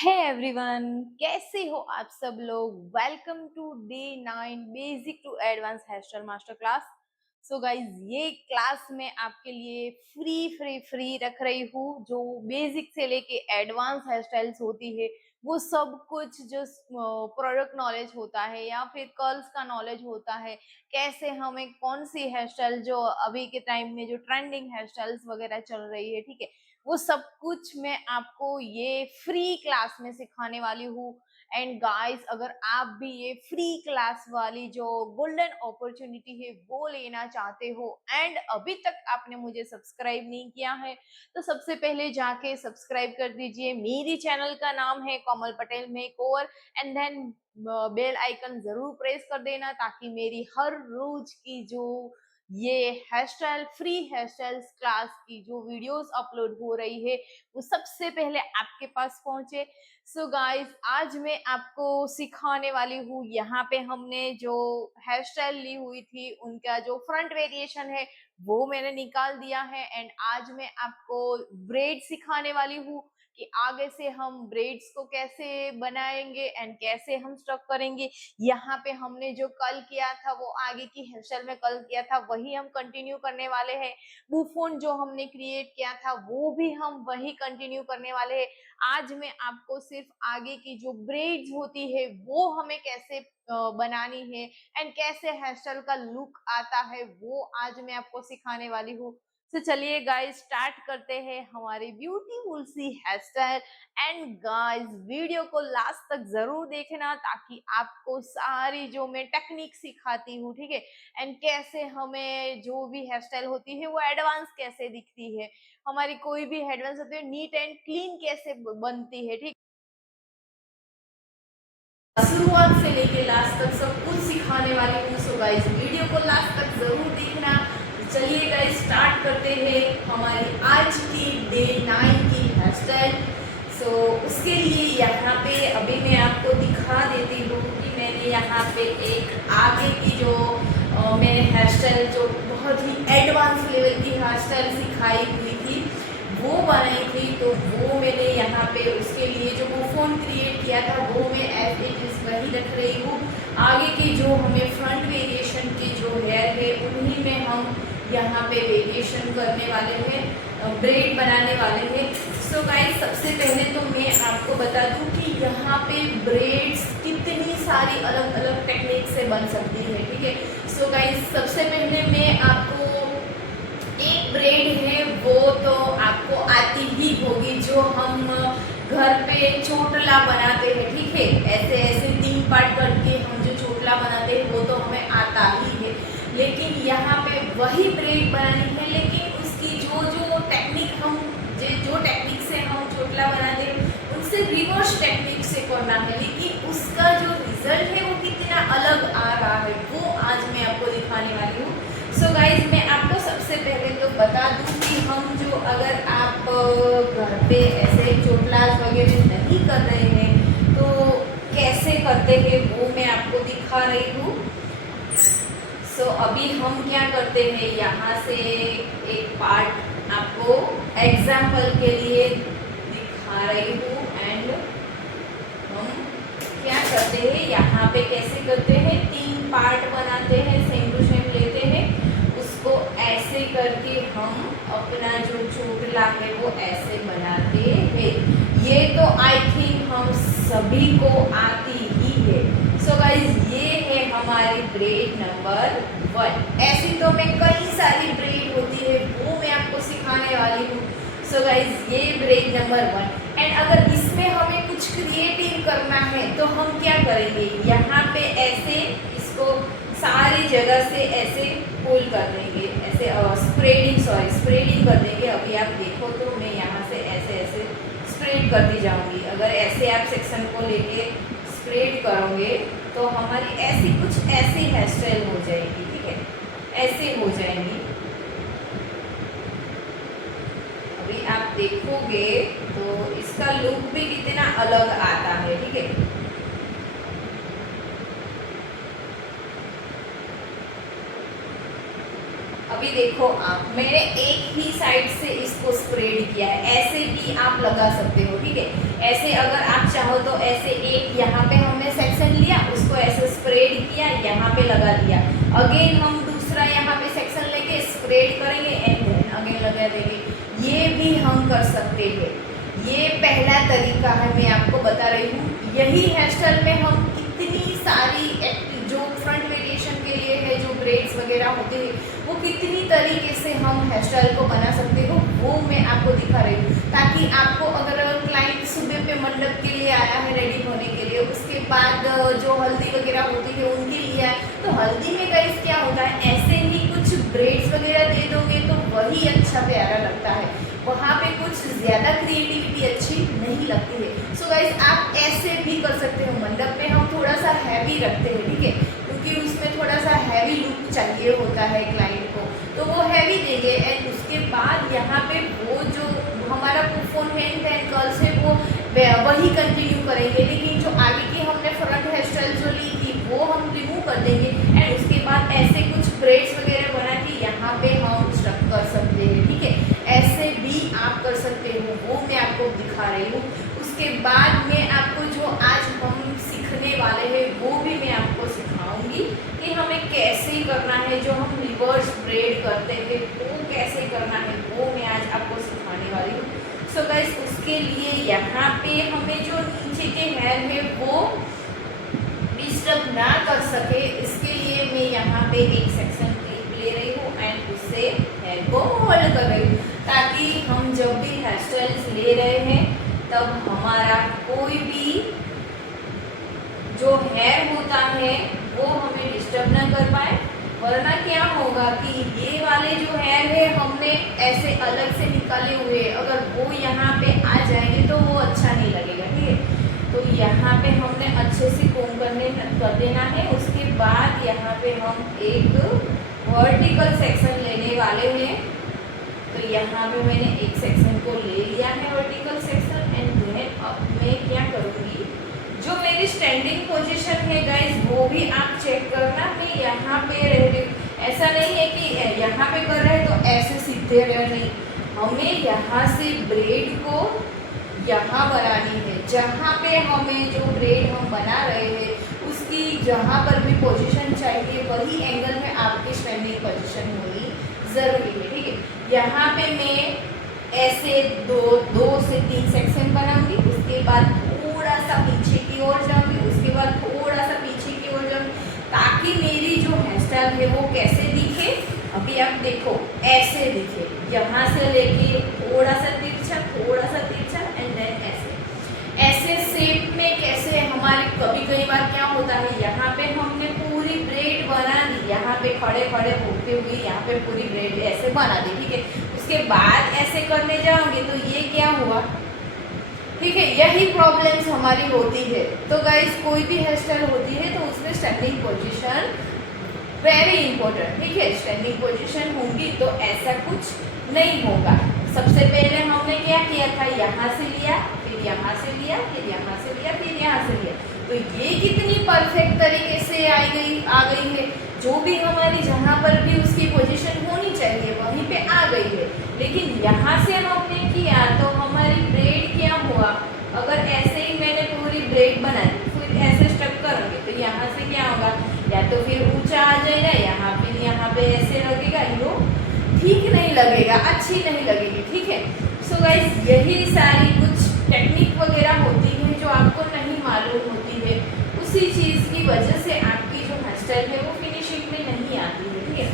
Hey everyone, कैसे हो आप सब लोग। Welcome to day 9 basic to advance hair style master class. So guys, ये क्लास मैं आपके लिए फ्री रख रही हूँ। जो बेसिक से लेके एडवांस हेयर स्टाइल्स होती है वो सब कुछ, जो प्रोडक्ट नॉलेज होता है या फिर कर्ल्स का नॉलेज होता है, कैसे हमें कौन सी हेयर स्टाइल जो अभी के टाइम में जो ट्रेंडिंग हेयर स्टाइल्स वगैरह चल रही है, ठीक है, वो सब कुछ मैं आपको ये फ्री क्लास में सिखाने वाली हूँ। एंड गाइस, अगर आप भी ये फ्री क्लास वाली जो गोल्डन अपॉर्चुनिटी है वो लेना चाहते हो एंड अभी तक आपने मुझे सब्सक्राइब नहीं किया है, तो सबसे पहले जाके सब्सक्राइब कर दीजिए। मेरी चैनल का नाम है Komal Patel makeover. And then bell icon जरूर प्रेस कर देना, ताकि मेरी हर रोज की जो ये hair style free hair styles class की जो वीडियोस अपलोड हो रही है वो सबसे पहले आपके पास पहुंचे। सो गाइस, आज मैं आपको सिखाने वाली हूँ। यहाँ पे हमने जो हेयर स्टाइल ली हुई थी उनका जो फ्रंट वेरिएशन है वो मैंने निकाल दिया है। एंड आज मैं आपको ब्रेड सिखाने वाली हूँ कि आगे से हम ब्रेड्स को कैसे बनाएंगे एंड कैसे हम स्ट्रक करेंगे। यहाँ पे हमने जो कल किया था वो आगे की हेयर स्टाइल में कल किया था वही हम कंटिन्यू करने वाले हैं। बुफोन जो हमने क्रिएट किया था वो भी हम वही कंटिन्यू करने वाले हैं। आज मैं आपको सिर्फ आगे की जो ब्रेड्स होती है वो हमें कैसे बनानी है एंड कैसे हेयर स्टाइल का लुक आता है वो आज मैं आपको सिखाने वाली हूँ। तो चलिए गाइस, स्टार्ट करते हैं हमारी ब्यूटीफुल सी hair style. And guys, video को लास्ट तक जरूर देखना ताकि आपको सारी जो मैं टेक्निक सिखाती हूँ, ठीक है, एंड कैसे हमें जो भी हेयर स्टाइल होती है वो एडवांस कैसे दिखती है, हमारी कोई भी एडवांस होती है नीट एंड क्लीन कैसे बनती है, ठीक। शुरुआत से लेके लास्ट तक सब कुछ सिखाने वाली हूँ। सो गाइस, वीडियो को लास्ट तक जरूर देखना। चलिए गाइस, स्टार्ट करते हैं हमारी आज की डे 9 की हेयर स्टाइल। सो उसके लिए यहाँ पे अभी मैं आपको दिखा देती हूँ कि मैंने यहाँ पे एक आगे की जो मैंने हेयर स्टाइल जो बहुत ही एडवांस लेवल की हेयर स्टाइल सिखाई हुई थी वो बनाई थी। तो वो मैंने यहाँ पे उसके लिए जो वो फोन क्रिएट किया था वो मैं एज इट इज वही रख रही हूँ। आगे की जो हमें फ्रंट वेरिएशन की जो हेयर है उन्हीं में हम यहाँ पे वेरिएशन करने वाले हैं, ब्रेड बनाने वाले हैं। सो गाइस, सबसे पहले तो मैं आपको बता दूं कि यहाँ पे ब्रेड्स कितनी सारी अलग अलग टेक्निक से बन सकती है, ठीक है। सो गाइस, सबसे पहले मैं आपको एक ब्रेड है वो तो आपको आती ही होगी, जो हम घर पे चोटला बनाते हैं, ठीक है। ऐसे ऐसे 3 पार्ट करके हम जो चोटला बनाते हैं वो तो हमें आता ही है। लेकिन यहाँ पे वही ब्रेड बनानी है, लेकिन उसकी जो जो टेक्निक हम जो टेक्निक से हम चोटला बनाते हैं उनसे रिवर्स टेक्निक से करना है। लेकिन उसका जो रिजल्ट है वो कितना अलग आ रहा है वो आज मैं आपको दिखाने वाली हूँ। सो गाइज, मैं आपको सबसे पहले तो बता दूं कि हम जो अगर आप घर पे ऐसे चोटलास वगैरह नहीं कर रहे हैं तो कैसे करते हैं वो मैं आपको दिखा रही हूँ। सो अभी हम क्या करते हैं, यहाँ से एक पार्ट आपको एग्जाम्पल के लिए दिखा रही हूँ। एंड हम क्या करते हैं, यहाँ पे कैसे करते हैं, 3 पार्ट बनाते हैं, सेम टू सेम लेते हैं, उसको ऐसे करके हम अपना जो चोटला है वो ऐसे बनाते हैं। ये तो आई थिंक हम सभी को आती ही है। सो गाइज, ये है हमारी ब्रेड नंबर 1। ऐसी तो मैं कई सारी ब्रेड होती है वो मैं आपको सिखाने वाली हूँ। सो गाइज, ये ब्रेड नंबर 1। एंड अगर इसमें हमें कुछ क्रिएटिव करना है तो हम क्या करेंगे, यहाँ पे ऐसे इसको सारी जगह से ऐसे पुल कर देंगे, ऐसे स्प्रेडिंग कर देंगे। अभी आप देखो तो मैं यहाँ से ऐसे ऐसे स्प्रेड करती जाऊँगी। अगर ऐसे आप सेक्शन को लेके स्प्रेड करोगे तो हमारी ऐसी कुछ ऐसी हेयर स्टाइल हो जाएगी, ठीक है, ऐसे हो जाएंगी। अभी आप देखोगे तो इसका लुक भी कितना अलग आता है, ठीक है। अभी देखो आप, मैंने एक ही साइड से इसको स्प्रेड किया है, ऐसे भी आप लगा सकते हो, ठीक है। ऐसे अगर आप चाहो तो ऐसे एक यहाँ पे हमने सेक्शन लिया, उसको ऐसे स्प्रेड किया, यहाँ पे लगा दिया, अगेन हम दूसरा यहाँ पे सेक्शन लेके स्प्रेड करेंगे एंड देन अगेन लगा देंगे। ये भी हम कर सकते हैं। ये पहला तरीका है, मैं आपको बता रही हूँ। यही हेयर स्टाइल में हम कितनी सारी जो फ्रंट वेरिएशन के लिए है, जो ब्रेड्स वगैरह होते हैं, वो कितनी तरीके से हम हेयर स्टाइल को बना सकते हो, वो मैं आपको दिखा रही हूँ। ताकि आपको अगर क्लाइंट सुबह पे मंडप के लिए आया है रेडी होने के लिए, उसके बाद जो हल्दी वगैरह होती है उनके लिए आए, तो हल्दी में गाइस क्या होता है, ऐसे ही कुछ ब्रेड्स वगैरह दे दोगे तो वही अच्छा प्यारा लगता है, वहाँ पे कुछ ज़्यादा क्रिएटिविटी अच्छी नहीं लगती है। सो गाइस आप ऐसे भी कर सकते हो। मंडप में हम थोड़ा सा हैवी रखते हैं, ठीक है, क्योंकि उसमें थोड़ा सा हैवी लुक चाहिए होता है क्लाइंट को, तो वो हैवी देंगे। एंड उसके बाद यहाँ पे वो जो हमारा पुफोन हैंड एंड कर्ल्स है वो वही कंटिन्यू करेंगे, लेकिन जो आगे की हमने फ्रंट हेयर स्टाइल जो ली थी वो हम रिमूव कर देंगे। एंड उसके बाद ऐसे कुछ ब्रेड्स वगैरह बना के यहाँ पे हम स्टक कर सकते हैं, ठीक है। ऐसे भी आप कर सकते हो, वो मैं आपको दिखा रही हूँ। उसके बाद मैं आपको जो आज हम सीखने वाले हैं वो भी मैं आपको सिखाऊंगी कि हमें कैसे करना है, जो हम रिवर्स ब्रेड करते हैं वो कैसे करना है, वो मैं आज आपको सिखाने वाली हूँ। सो गाइस उसके लिए यहाँ पे हमें जो नीचे के हेयर है वो डिस्टर्ब ना कर सके, इसके लिए मैं यहाँ पे एक सेक्शन क्लिप ले रही हूँ एंड उससे हेयर को होल्ड कर रही हूँ, ताकि हम जब भी हेयर स्टाइल्स ले रहे हैं तब हमारा कोई भी जो हेयर होता है वो हमें डिस्टर्ब ना कर पाए। वरना क्या होगा कि ये वाले जो हेयर है हमने ऐसे अलग से निकाले हुए, अगर वो यहाँ पे आ जाएंगे तो वो अच्छा नहीं लगेगा, ठीक है। तो यहाँ पे हमने अच्छे से कोम कर देना है। उसके बाद यहाँ पे हम एक वर्टिकल सेक्शन लेने वाले हैं। तो यहाँ पे मैंने एक सेक्शन को ले लिया है वर्टिकल सेक्शन एंड देन अब मैं क्या करूँगी, जो मेरी स्टैंडिंग पोजीशन है गाइस वो भी आप चेक करना। मैं यहाँ पे रह रही हूँ, ऐसा नहीं है कि यहाँ पे कर रहे हैं तो ऐसे सीधे रह, नहीं, हमें यहाँ से ब्रेड को यहाँ बनानी है। जहाँ पे हमें जो ब्रेड हम बना रहे हैं उसकी जहाँ पर भी पोजीशन चाहिए वही एंगल में आपकी स्टैंडिंग पोजीशन होनी ज़रूरी है, ठीक है। यहाँ पे मैं ऐसे दो से तीन सेक्शन बनाऊंगी, उसके बाद थोड़ा सा पीछे की ओर जाऊंगी, उसके बाद थोड़ा सा पीछे की ओर जाऊंगी, ताकि मेरी जो हेयर स्टाइल है वो कैसे दिखे। अभी आप देखो ऐसे दिखे, यहाँ से लेके थोड़ा सा तिरछा एंड देन ऐसे शेप में कैसे हमारे कई बार क्या होता है, यहाँ पे हमने पूरी ब्रेड बना दी, यहाँ पे खड़े होते हुए यहाँ पे पूरी ब्रेड ऐसे बना दी, ठीक है। उसके बाद ऐसे करने जाओगे तो ये क्या हुआ, ठीक है। यही प्रॉब्लम्स हमारी होती है। तो गाइस कोई भी हेयर स्टाइल होती है तो उसमें स्टैंडिंग पोजीशन वेरी इंपॉर्टेंट, ठीक है। स्टैंडिंग पोजीशन होगी तो ऐसा कुछ नहीं होगा। सबसे पहले हमने क्या किया था, यहाँ से लिया, फिर यहाँ से लिया, फिर यहाँ से लिया, फिर यहाँ से लिया, तो ये कितनी परफेक्ट तरीके से आ गई है। जो भी हमारी जहाँ पर भी उसकी पोजीशन होनी चाहिए वहीं पे आ गई है। लेकिन यहाँ से हमने किया तो हमारी ब्रेड क्या हुआ, अगर ऐसे ही मैंने पूरी ब्रेड बना दी फिर ऐसे स्टक करूँगी तो यहाँ से क्या होगा, या तो फिर ऊंचा आ जाएगा, यहाँ पे ऐसे लगेगा, यो ठीक नहीं लगेगा, अच्छी नहीं लगेगी, ठीक है। सो गाइस यही सारी कुछ टेक्निक वगैरह होती है जो आपको नहीं मालूम होती है, उसी चीज़ की वजह से आपकी जो हेयर स्टाइल है वो फिनिशिंग में नहीं आती है, ठीक है।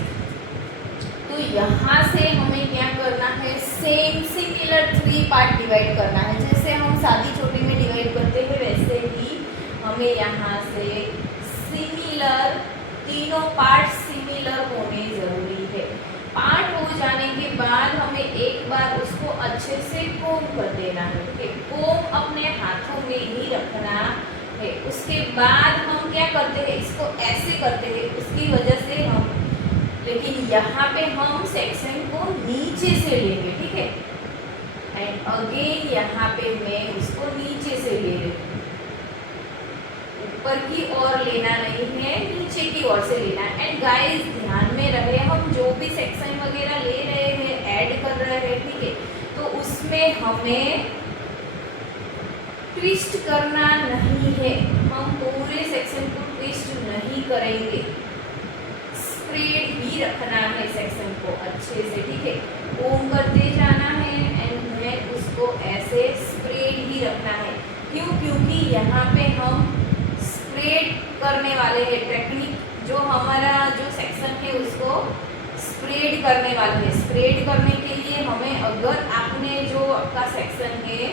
तो यहाँ से हमें क्या करना है, सेम सिमिलर 3 पार्ट डिवाइड करना है। जैसे हम शादी छोटी में डिवाइड करते हैं वैसे ही हमें यहाँ से सिमिलर तीनों पार्ट सिमिलर होने ज़रूरी है। पार्ट हो जाने के बाद हमें एक बार उसको अच्छे से कोम कर देना है, ठीक है। कोम अपने हाथों में ही रखना है। उसके बाद हम क्या करते हैं, इसको ऐसे करते हैं, उसकी वजह से हम, लेकिन यहाँ पे हम सेक्शन को नीचे से लेंगे, ठीक है। एंड अगेन यहाँ पे मैं उसको नीचे से ले रही हूँ, ऊपर की ओर लेना नहीं है, नीचे की ओर से लेना है। एंड गाइस ध्यान में रहे, हम जो भी सेक्शन वगैरह ले रहे हैं, ऐड कर रहे हैं, ठीक है, तो उसमें हमें ट्विस्ट करना नहीं है। हम पूरे सेक्शन को ट्विस्ट नहीं करेंगे, स्प्रेड ही रखना है सेक्शन को अच्छे से, ठीक है। कोम करते जाना है एंड देन उसको ऐसे स्प्रेड ही रखना है। क्यों? क्योंकि यहाँ पे हम स्प्रेड करने वाले हैं। टेक्निक जो हमारा जो सेक्शन है उसको स्प्रेड करने वाले हैं। स्प्रेड करने के लिए हमें, अगर आपने जो आपका सेक्शन है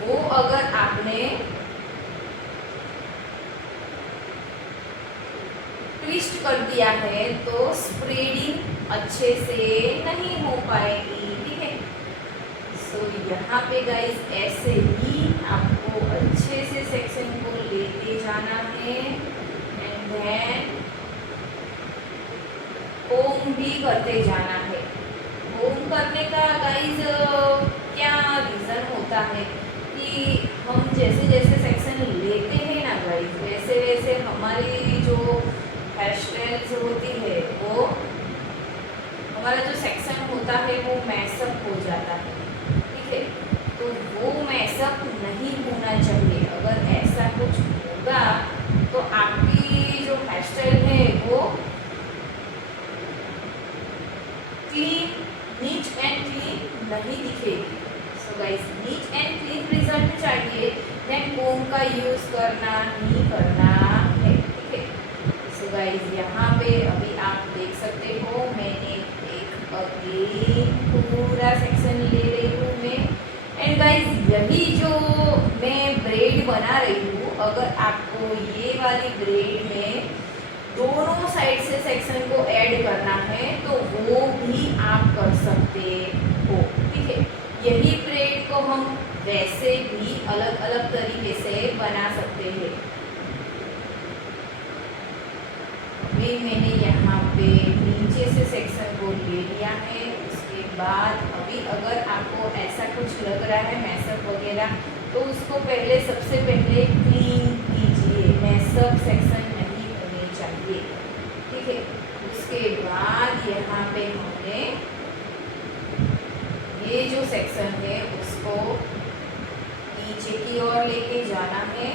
वो अगर आपने ट्विस्ट कर दिया है तो स्प्रेडिंग अच्छे से नहीं हो पाएगी, ठीक है। सो यहाँ पे गाइस ऐसे ही आपको अच्छे से सेक्शन को लेते जाना है एंड देन कोम भी करते जाना है। कोम करने का गाइस क्या रीज़न होता है कि हम जैसे जैसे सेक्शन लेते हैं ना गाइस, वैसे वैसे हमारी जो हेयर स्टाइल्स होती है वो, हमारा जो सेक्शन होता है वो मैसअप हो जाता है, ठीक है। तो वो मैसअप नहीं होना चाहिए। अगर ऐसा कुछ होगा तो आपकी जो हेयर स्टाइल है वो क्लीन, नीट एंड क्लीन नहीं दिखेगी। So guys neat and clean result चाहिए, देन कोम का यूज़ करना ही करना है, ठीक है। सो गाइस यहाँ पे अभी आप देख सकते हो मैंने एक अगेन पूरा सेक्शन ले रही हूँ मैं। एंड गाइस यही जो मैं ब्रेड बना रही हूँ, अगर आपको ये वाली ब्रेड में दोनों साइड से सेक्शन को ऐड करना है तो वो भी आप कर सकते हो, ठीक है। यही ब्रेड को हम वैसे भी अलग अलग तरीके से बना सकते हैं। अभी मैंने यहाँ पे नीचे से सेक्शन को ले लिया है। उसके बाद अभी अगर आपको ऐसा कुछ लग रहा है मैसअप वगैरह, तो उसको पहले सबसे पहले क्लीन कीजिए। मैसअप सेक्शन नहीं होनी चाहिए, ठीक है। उसके बाद यहाँ पे हमने ये जो सेक्शन है उसको नीचे की ओर लेके जाना है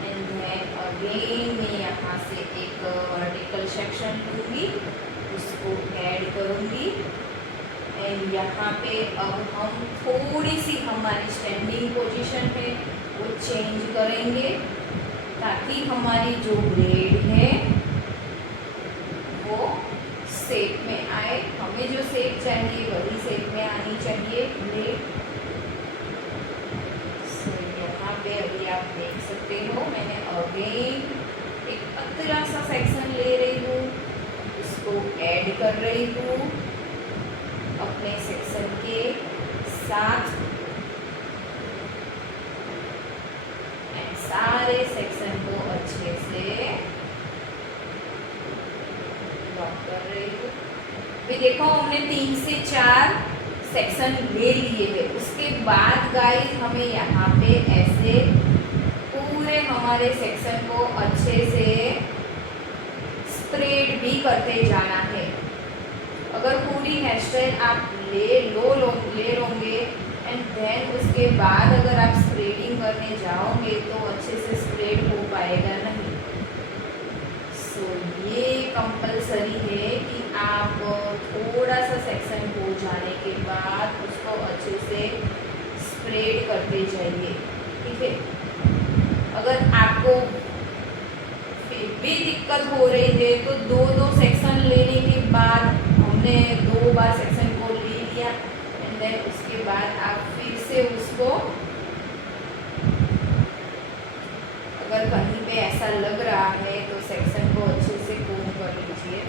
एंड देन अगेन मैं यहाँ से एक वर्टिकल सेक्शन लूँगी, उसको ऐड करूँगी एंड यहाँ पे अब हम थोड़ी सी हमारी स्टैंडिंग पोजीशन है वो चेंज करेंगे ताकि हमारी जो ब्रेड है वो शेप में आए। हमें जो शेप चाहिए वही शेप में आनी चाहिए ब्रेड। सो यहाँ पे अभी आप देख सकते हो मैंने अगेन एक पतला सा सेक्शन ले रही हूँ, उसको ऐड कर रही हूँ अपने सेक्शन के साथ। सारे सेक्शन को अच्छे से लॉक कर रही हूँ। अभी देखो हमने 3 से 4 सेक्शन ले लिए थे। उसके बाद गाइस हमें यहाँ पे ऐसे पूरे हमारे सेक्शन को अच्छे से स्प्रेड भी करते जाना है। अगर पूरी हेयर स्टाइल आप ले लोगे एंड देन उसके बाद अगर आप स्प्रेडिंग करने जाओगे तो अच्छे से स्प्रेड हो पाएगा नहीं। सो ये कंपलसरी है कि आप थोड़ा सा सेक्शन हो जाने के बाद उसको अच्छे से स्प्रेड करते जाइए, ठीक है। अगर आपको फिर भी दिक्कत हो रही है तो 2-2 सेक्शन लेने के बाद, हमने 2 बार सेक्शन को ले लिया एंड देन उसके बाद आप फिर से उसको, अगर कहीं पे ऐसा लग रहा है तो सेक्शन को अच्छे से कोम कर लीजिए।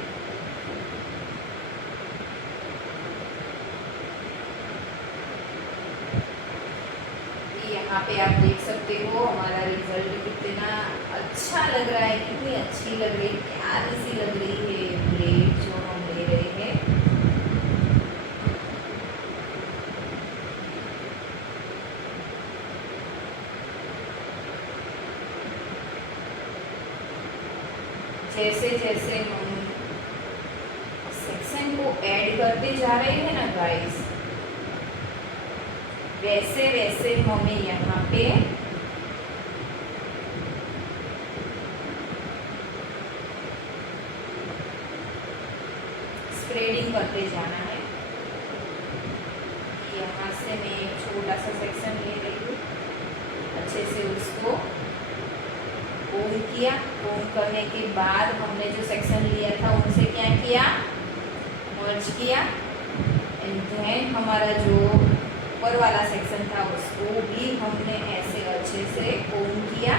यहाँ पे आप देख सकते हो हमारा रिजल्ट कितना अच्छा लग रहा है, कितनी अच्छी लग रही है, प्यारी सी लग रही है ब्रेड जो हम ले रहे हैं। जैसे जैसे हम सेक्शन ऐड करते जा रहे हैं ना गाइस, वैसे वैसे हमें यहाँ पे स्प्रेडिंग करते जाना है। यहाँ से मैं एक छोटा सा सेक्शन ले रही हूँ, अच्छे से उसको कोन किया। कोन करने के बाद हमने जो सेक्शन लिया था उनसे क्या किया, मर्ज किया। एंड देन हमारा जो ऊपर वाला सेक्शन था उसको भी हमने ऐसे अच्छे से कोन किया।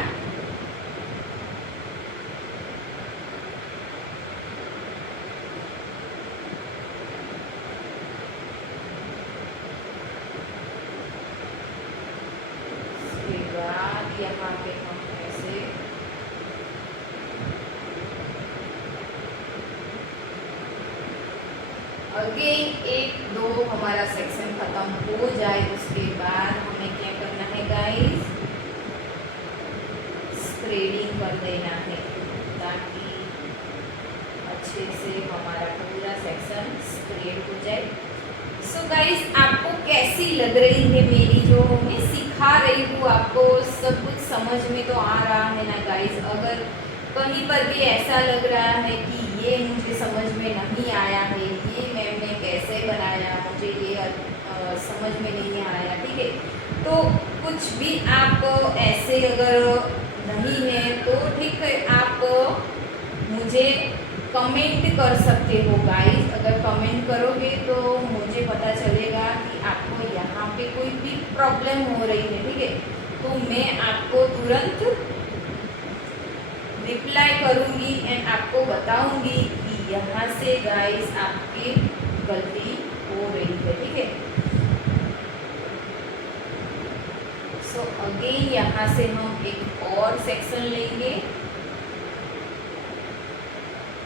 उसके बाद यहाँ पे हम ऐसे अगेन एक दो हमारा सेक्शन खत्म हो जाए उसके बाद हमें क्या करना है गाइस, स्प्रेडिंग कर देना है ताकि अच्छे से हमारा पूरा सेक्शन स्प्रेड हो जाए। सो गाइस, आपको कैसी लग रही है मेरी जो मैं सिखा रही हूँ, आपको सब कुछ समझ में तो आ रहा है ना गाइस? अगर कहीं पर भी ऐसा लग रहा है कि ये मुझे समझ में नहीं आया है, ये मैम ने कैसे बनाया, मुझे ये समझ में नहीं आया, ठीक है, तो कुछ भी आप ऐसे अगर नहीं है तो ठीक है, आप मुझे कमेंट कर सकते हो गाइस। अगर कमेंट करोगे तो मुझे पता चलेगा कि आपको यहाँ पे कोई भी प्रॉब्लम हो रही है, ठीक है, तो मैं आपको तुरंत रिप्लाई करूँगी एंड आपको बताऊँगी कि यहाँ से गाइस आपकी गलती हो रही है, ठीक है। सो अगेन यहाँ से हम एक और सेक्शन लेंगे,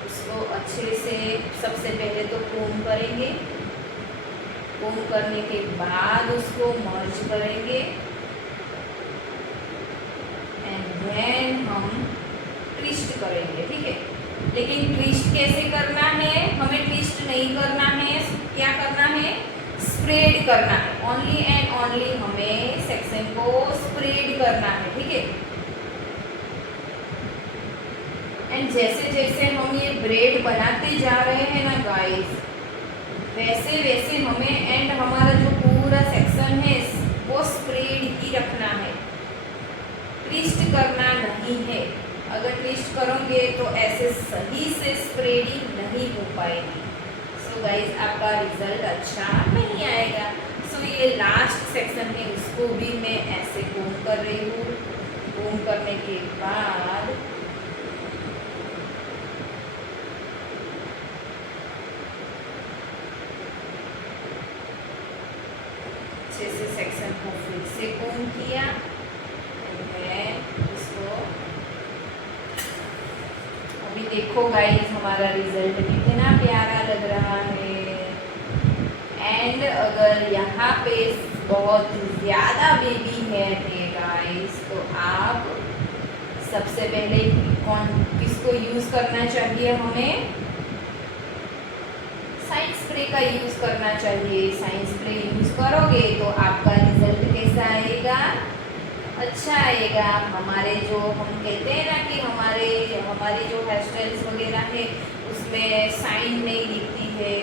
उसको अच्छे से सबसे पहले तो कोम करेंगे। कोम करने के बाद उसको मर्ज करेंगे एंड देन हम ट्विस्ट करेंगे, ठीक है। लेकिन ट्विस्ट कैसे करना है, हमें ट्विस्ट नहीं करना है, क्या करना है, स्प्रेड करना है। ओनली एंड ओनली हमें सेक्शन को स्प्रेड करना है, ठीक है। एंड जैसे जैसे हम ये ब्रेड बनाते जा रहे हैं ना गाइस, वैसे वैसे हमें एंड हमारा जो पूरा सेक्शन है वो स्प्रेड ही रखना है, ट्विस्ट करना नहीं है। अगर ट्विस्ट करोगे तो ऐसे सही से स्प्रेडिंग नहीं हो पाएगी। सो गाइस, आपका रिजल्ट अच्छा नहीं आएगा। सो ये लास्ट सेक्शन है, उसको भी मैं ऐसे कोम कर रही हूँ। कोम करने के बाद अच्छे से सेक्शन को फिर से कोम किया। मैं इसको अभी देखो गाइस, हमारा रिजल्ट कितना प्यारा लग रहा है। एंड अगर यहाँ पे बहुत ज़्यादा बेबी हेयर है गाइस, तो आप सबसे पहले किसको यूज़ करना चाहिए, हमें साइंस स्प्रे का यूज़ करना चाहिए। साइंस स्प्रे यूज़ करोगे तो आपका रिजल्ट कैसा आएगा, अच्छा आएगा। हमारे जो हम कहते हैं ना कि हमारी जो हेयर स्टाइल्स वगैरह है उसमें साइन नहीं दिखती है,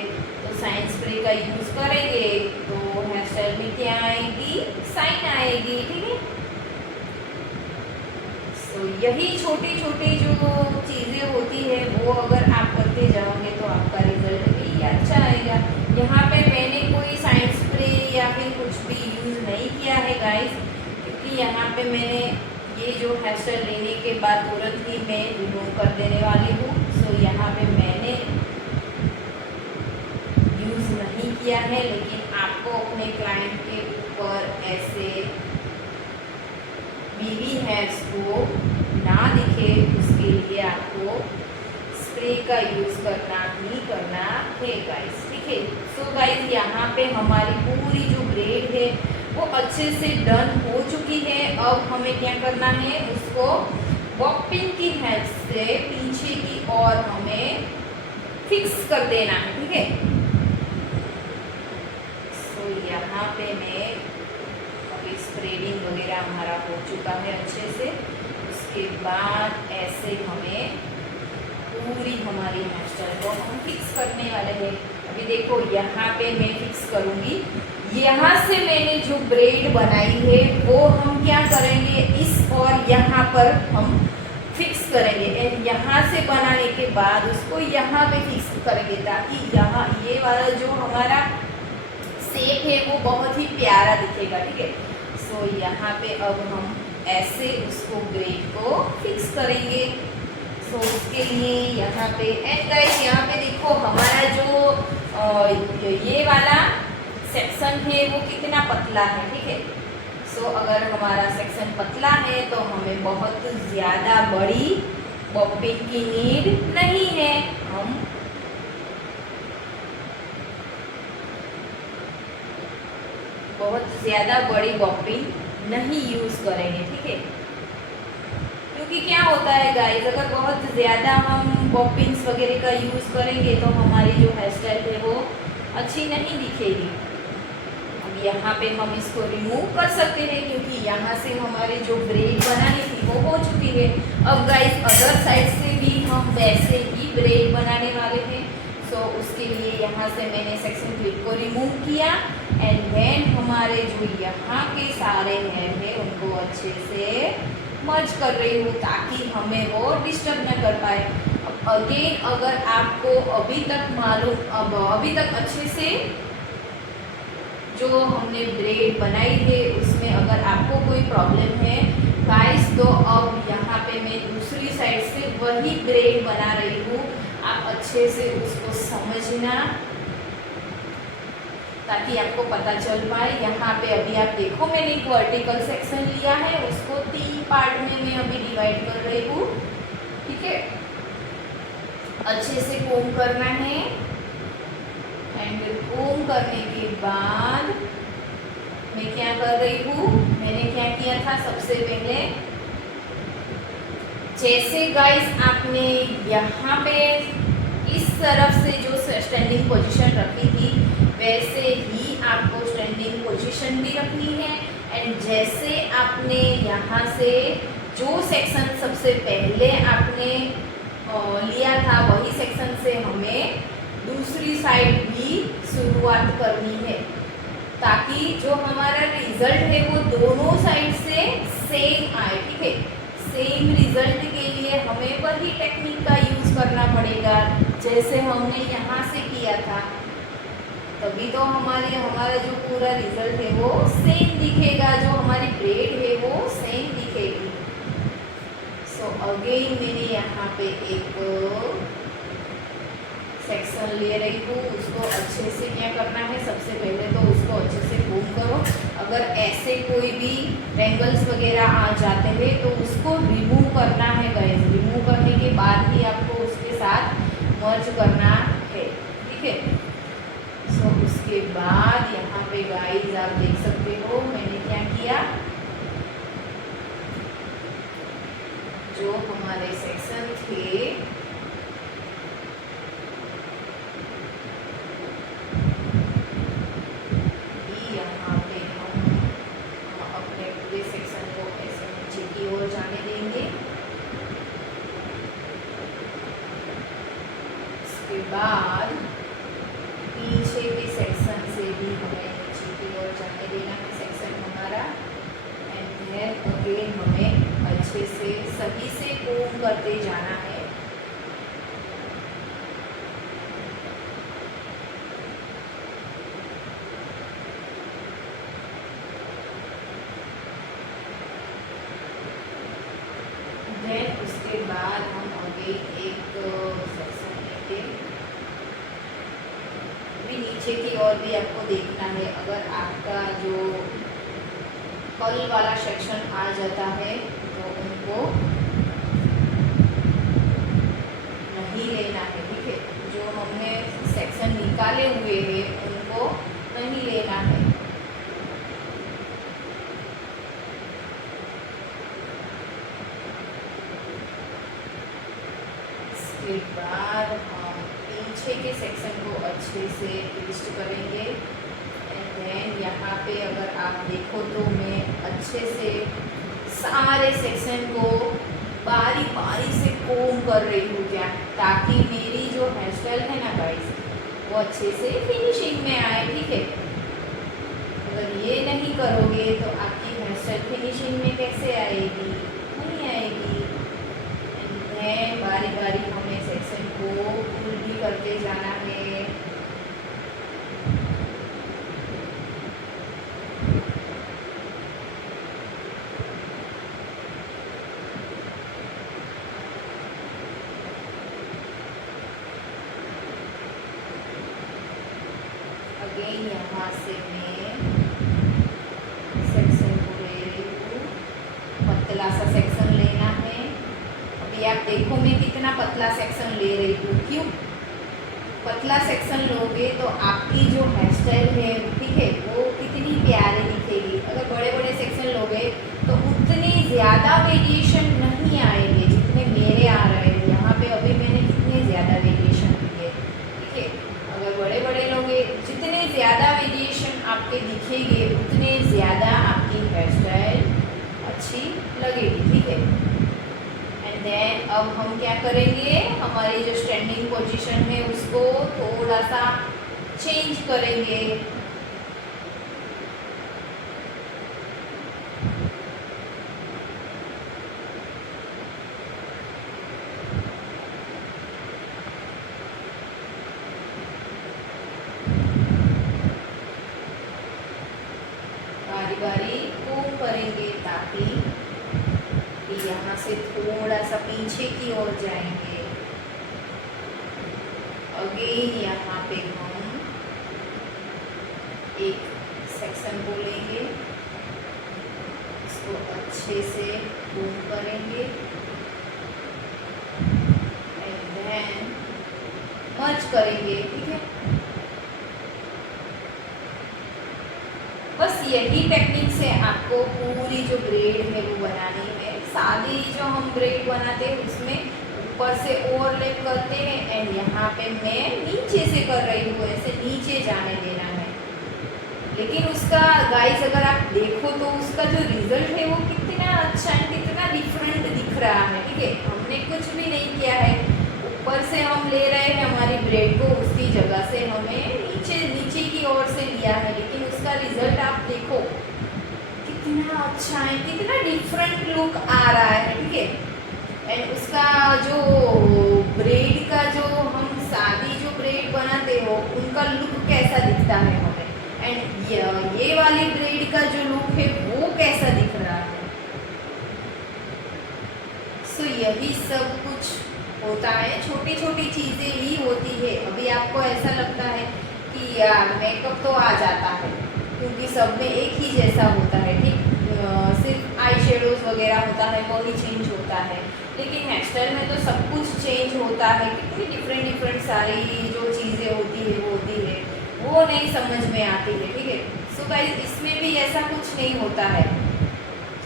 तो साइंस स्प्रे का यूज़ करेंगे तो हेयर स्टाइल में क्या आएगी, साइन आएगी, ठीक है। तो यही छोटी छोटी जो चीज़ें होती है वो अगर आप करते जाओगे तो आपका रिजल्ट भी अच्छा आएगा। यहाँ पे मैंने कोई साइंस स्प्रे या फिर कुछ भी यूज़ नहीं किया है गाइस, क्योंकि यहाँ पे मैंने ये जो हेयर स्टाइल लेने के बाद तुरंत ही मैं रिमूव कर देने वाली हूँ। सो यहाँ पे मैंने यूज़ नहीं किया है, लेकिन आपको अपने क्लाइंट के ऊपर ऐसे बेबी हेयर्स को ना दिखे उसके लिए आपको स्प्रे का यूज़ करना ही करना है गाइस, ठीक है। सो गाइस, यहाँ पे हमारी पूरी जो ब्रेड है वो अच्छे से डन हो चुकी है। अब हमें क्या करना है, उसको बॉबिन की हेल्प से पीछे की ओर हमें फिक्स कर देना है, ठीक है। वगैरह हमारा हो चुका है अच्छे से। उसके बाद ऐसे हमें पूरी हमारी हेयर स्टाइल को हम फिक्स करने वाले हैं। अभी देखो यहाँ पे मैं फिक्स करूँगी। यहाँ से मैंने जो ब्रेड बनाई है वो हम क्या करेंगे, इस और यहाँ पर हम फिक्स करेंगे। एंड यहाँ से बनाने के बाद उसको यहाँ पे फिक्स करेंगे ताकि यहाँ ये वाला जो हमारा शेप है वो बहुत ही प्यारा दिखेगा। ठीक है, सो यहाँ पे अब हम ऐसे उसको ब्रेड को फिक्स करेंगे। सो उसके लिए यहाँ पे एंड गाइस यहाँ पे देखो हमारा जो ये वाला सेक्शन है वो कितना पतला है। ठीक है, सो अगर हमारा सेक्शन पतला है तो हमें बहुत ज़्यादा बड़ी बॉबिन की नीड नहीं है। हम बहुत ज़्यादा बड़ी बॉबिन नहीं यूज़ करेंगे। ठीक है, क्योंकि क्या होता है गाइस, अगर बहुत ज़्यादा हम बॉबिन्स वगैरह का यूज़ करेंगे तो हमारी जो हेयर स्टाइल है वो अच्छी नहीं दिखेगी। अब यहाँ पे हम इसको रिमूव कर सकते हैं क्योंकि यहाँ से हमारी जो ब्रेड बनानी थी वो हो चुकी है। अब गाइस अदर साइड से भी हम वैसे ही ब्रेड बनाने वाले हैं। सो उसके लिए यहाँ से मैंने सेक्शन क्लिप को रिमूव किया एंड देन हमारे जो यहाँ के सारे हेयर है उनको अच्छे से मर्ज कर रही हूँ ताकि हमें वो डिस्टर्ब न कर पाए। अब अगेन अगर आपको अभी तक अच्छे से जो हमने ब्रेड बनाई है उसमें अगर आपको कोई प्रॉब्लम है गाइस, तो अब यहाँ पे मैं दूसरी साइड से वही ब्रेड बना रही हूँ। आप अच्छे से उसको समझना ताकि आपको पता चल पाए। यहाँ पे अभी आप देखो मैंने एक वर्टिकल सेक्शन लिया है, उसको 3 पार्ट में मैं अभी डिवाइड कर रही हूँ। ठीक है, अच्छे से कोम करना है एंड कोम करने के बाद मैं क्या कर रही हूँ, मैंने क्या किया था सबसे पहले, जैसे गाइस आपने यहाँ पे इस तरफ से जो स्टैंडिंग पोजीशन रखी थी वैसे ही आपको स्टैंडिंग पोजीशन भी रखनी है। एंड जैसे आपने यहाँ से जो सेक्शन सबसे पहले आपने लिया था वही सेक्शन से हमें दूसरी साइड भी शुरुआत करनी है ताकि जो हमारा रिजल्ट है वो दोनों साइड से सेम आए। ठीक है, सेम रिजल्ट के लिए हमें वही टेक्निक का यूज़ करना पड़ेगा जैसे हमने यहाँ से किया था, तभी तो हमारा जो पूरा रिजल्ट है वो सेम दिखेगा, जो हमारी ब्रेड है वो सेम दिखेगी। सो अगेन मैंने यहाँ पे एक सेक्शन ले रही हूँ, उसको अच्छे से क्या करना है, सबसे पहले तो उसको अच्छे से कोम करो। अगर ऐसे कोई भी टेंगल्स वगैरह आ जाते हैं तो उसको रिमूव करना है गाइस। रिमूव करने के बाद ही आपको उसके साथ मर्ज करना है। ठीक है, सो उसके बाद यहाँ पे गाइस आप देख सकते हो मैंने क्या किया, जो हमारे सेक्शन थे यहाँ पे हम अपने पूरे सेक्शन को ऐसे नीचे की ओर जाने देंगे। इसके बाद पीछे के सेक्शन से भी हमें नीचे की ओर जाने देना है सेक्शन हमारा। एंड देन अगेन हमें अच्छे से सभी से कोम करते जाना है। देन उसके बाद हम आगे एक सेक्शन लेंगे। अभी नीचे की ओर भी आपको देखना है, अगर आपका जो कल वाला सेक्शन आ जाता है तो उनको नहीं लेना है। ठीक है, जो हमने सेक्शन निकाले हुए हैं उनको नहीं लेना है। इसके बाद हम पीछे के सेक्शन को अच्छे से ट्विस्ट करेंगे एंड देन यहाँ पे अगर आप देखो तो मैं अच्छे से सारे सेक्शन को बारी बारी से कोम कर रही हूँ क्या, ताकि मेरी जो हेयर स्टाइल है ना गाइस वो अच्छे से फिनिशिंग में आए। ठीक है, अगर ये नहीं करोगे तो आपकी हेयर स्टाइल फिनिशिंग में कैसे आएगी, नहीं आएगी। एंड बारी बारी हमें सेक्शन को पुल भी करते जाना है। अगेन यहाँ से मैं सेक्शन को ले रही हूँ, पतला सा सेक्शन लेना है। अभी आप देखो मैं कितना पतला सेक्शन ले रही हूँ। क्यों पतला सेक्शन लोगे तो आपकी जो हेयर स्टाइल है, ठीक है, वो कितनी प्यारी दिखेगी। अगर बड़े बड़े सेक्शन लोगे तो उतनी ज़्यादा वेरिएशन नहीं आएंगे जितने मेरे आ रहे हैं। यहाँ पे अभी मैंने कितने ज़्यादा वेरिएशन दिए, ठीक है। अगर बड़े बड़े लोगे, जितने ज़्यादा वेरिएशन आपके दिखेंगे उतने ज़्यादा आपकी हेयर स्टाइल अच्छी लगेगी। ठीक है, एंड देन अब हम क्या करेंगे, हमारी जो स्टैंडिंग पोजीशन है उसको थोड़ा सा चेंज करेंगे। बारी बारी कोम करेंगे ताकि यहाँ से थोड़ा सा पीछे की ओर जाएंगे। अगेन यहाँ पे हम एक सेक्शन को लेंगे, इसको अच्छे से कोम करेंगे एंड देन मर्ज करेंगे। ठीक है, बस यही टेक्निक से आपको पूरी जो ब्रेड है वो बनानी है। सादी जो हम ब्रेड बनाते हैं उसमें ऊपर से ओवरलैप करते हैं एंड यहाँ पे मैं नीचे से कर रही हूँ, ऐसे नीचे जाने देना है। लेकिन उसका गाइस अगर आप देखो तो उसका जो रिजल्ट है वो कितना अच्छा है, कितना डिफरेंट दिख रहा है। ठीक है, हमने कुछ भी नहीं किया है, ऊपर से हम ले रहे हैं हमारी ब्रेड को, उसकी जगह से हमें नीचे की ओर से लिया है, लेकिन उसका रिजल्ट आप देखो कितना अच्छा है, कितना डिफरेंट लुक आ रहा है। ठीक है, एंड उसका जो ब्रेड का जो हम सादी जो ब्रेड बनाते हो उनका लुक कैसा दिखता है हमें, एंड ये वाली ब्रेड का जो लुक है वो कैसा दिख रहा है। सो यही सब कुछ होता है, छोटी छोटी चीज़ें ही होती है। अभी आपको ऐसा लगता है कि यार मेकअप तो आ जाता है क्योंकि सब में एक ही जैसा होता है, ठीक, सिर्फ आई शेडोज वगैरह होता है वो ही चेंज होता है, लेकिन हेयर स्टाइल में तो सब कुछ चेंज होता है। कितनी डिफरेंट डिफरेंट सारी जो चीज़ें होती है वो नहीं समझ में आती है। ठीक है, सो गाइस इसमें भी ऐसा कुछ नहीं होता है,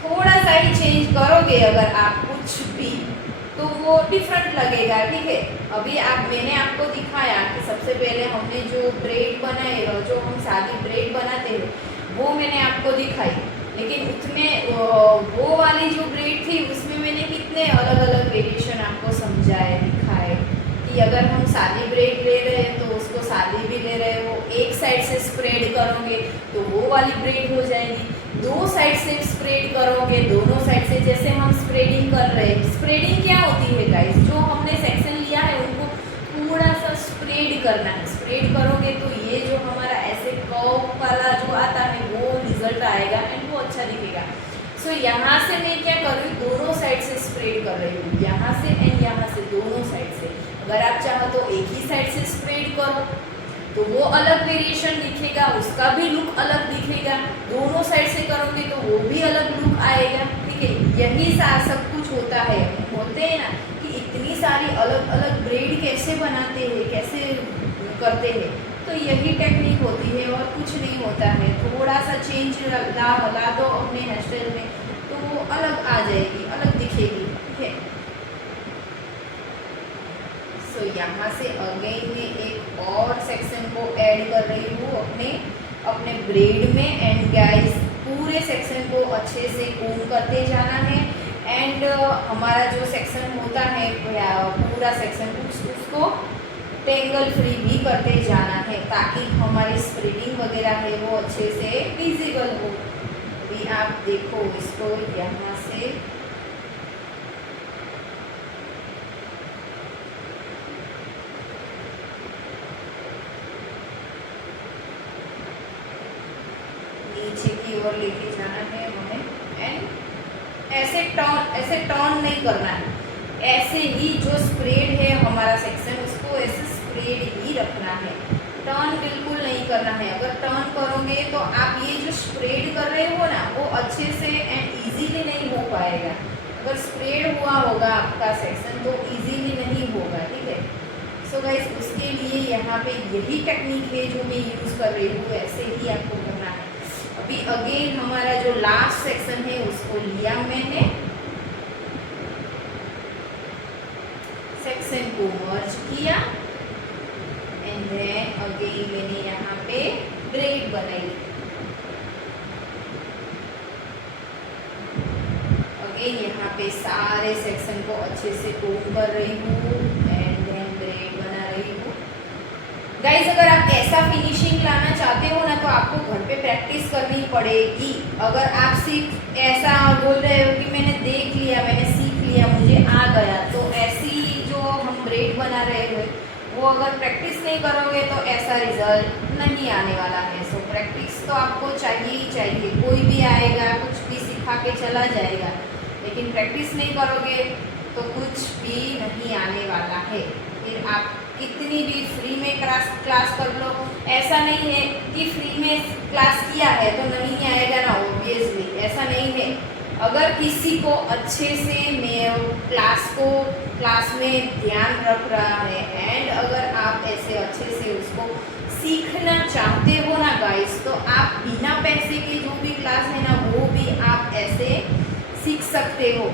थोड़ा सा ही चेंज करोगे अगर आप कुछ भी तो वो डिफरेंट लगेगा। ठीक है, अभी मैंने आपको दिखाया कि सबसे पहले हमने जो ब्रेड बनाए, जो हम सादी ब्रेड बनाते हैं वो मैंने आपको दिखाई, लेकिन उसमें वो वाली जो ब्रेड थी उसमें मैंने कितने अलग अलग वेरिएशन आपको समझाए, दिखाए कि अगर हम सादी ब्रेड ले रहे हैं तो उसको सादी भी ले रहे हैं, वो एक साइड से स्प्रेड करोगे तो वो वाली ब्रेड हो जाएगी, दो साइड से स्प्रेड करोगे, दोनों साइड से, जैसे हम स्प्रेडिंग कर रहे हैं। स्प्रेडिंग क्या होती है गाइस, जो हमने सेक्शन लिया है उनको थोड़ा सा स्प्रेड करना है। स्प्रेड करोगे तो ये जो हमारा ऐसे कर्व वाला जो आता है वो रिजल्ट आएगा एंड वो अच्छा दिखेगा। सो यहाँ से मैं क्या कर रही हूँ, दोनों साइड से स्प्रेड कर रही हूँ, यहाँ से एंड यहाँ से, दोनों साइड से। अगर आप चाहो तो एक ही साइड से स्प्रेड करो तो वो अलग वेरिएशन दिखेगा, उसका भी लुक अलग दिखेगा। दोनों साइड से करोगे तो वो भी अलग लुक आएगा। ठीक है, यही सब कुछ होता है। बोलते हैं ना कि इतनी सारी अलग अलग ब्रेड कैसे बनाते हैं, कैसे करते हैं, तो यही टेक्निक होती है और कुछ नहीं होता है। थोड़ा सा चेंज ला दो अपने हेयर स्टाइल में तो वो अलग आ जाएगी, अलग दिखेगी। ठीक है, सो यहाँ से अगेन मैं एक और सेक्शन को ऐड कर रही हूँ अपने अपने ब्रेड में। एंड गाइस पूरे सेक्शन को अच्छे से कोम करते जाना है। एंड हमारा जो सेक्शन होता है पूरा सेक्शन उसको टेंगल फ्री भी करते जाना है, ताकि हमारी स्प्रेडिंग वगैरह है वो अच्छे से विजिबल हो। अभी आप देखो इसको यहाँ से नीचे की ओर लेके जाना है हमें। एंड ऐसे टर्न नहीं करना है, ऐसे ही जो स्प्रेड है हमारा सेक्शन उसको ऐसे स्प्रेड ही रखना है, टर्न बिल्कुल नहीं करना है। अगर टर्न करोगे तो आप ये जो स्प्रेड कर रहे हो ना वो अच्छे से एंड इजीली नहीं हो पाएगा। अगर स्प्रेड हुआ होगा आपका सेक्शन तो इजीली नहीं होगा, ठीक है। सो गाइस उसके लिए यहाँ पे यही टेक्निक है जो मैं यूज़ कर रही हूँ, ऐसे ही आपको करना है। अभी अगेन हमारा जो लास्ट सेक्शन है उसको लिया मैंने, सेक्शन को मर्ज किया एंड देन अगेन मैंने यहाँ पे ब्रेड बनाई। अगेन यहाँ पे सारे सेक्शन को अच्छे से कोम कर रही हूँ एंड देन ब्रेड बना रही हूँ। गाइस अगर आप ऐसा फिनिशिंग लाना चाहते हो ना तो आपको घर पे प्रैक्टिस करनी पड़ेगी। अगर आप सिर्फ ऐसा बोल रहे हो कि मैंने देख लिया, मैंने सीख लिया, मुझे आ गया, तो ऐसी जो हम ब्रेड बना रहे हैं वो अगर प्रैक्टिस नहीं करोगे तो ऐसा रिजल्ट नहीं आने वाला है। सो प्रैक्टिस तो आपको चाहिए ही चाहिए। कोई भी आएगा कुछ भी सिखा के चला जाएगा, लेकिन प्रैक्टिस नहीं करोगे तो कुछ भी नहीं आने वाला है। फिर आप कितनी भी फ्री में क्लास कर लो, ऐसा नहीं है कि फ्री में क्लास किया है तो नहीं आएगा ना, ऑब्वियसली ऐसा नहीं है। अगर किसी को अच्छे से क्लास में ध्यान रख रहा है एंड अगर आप ऐसे अच्छे से उसको सीखना चाहते हो ना गाइस, तो आप बिना पैसे के जो भी क्लास है ना वो भी आप ऐसे सीख सकते हो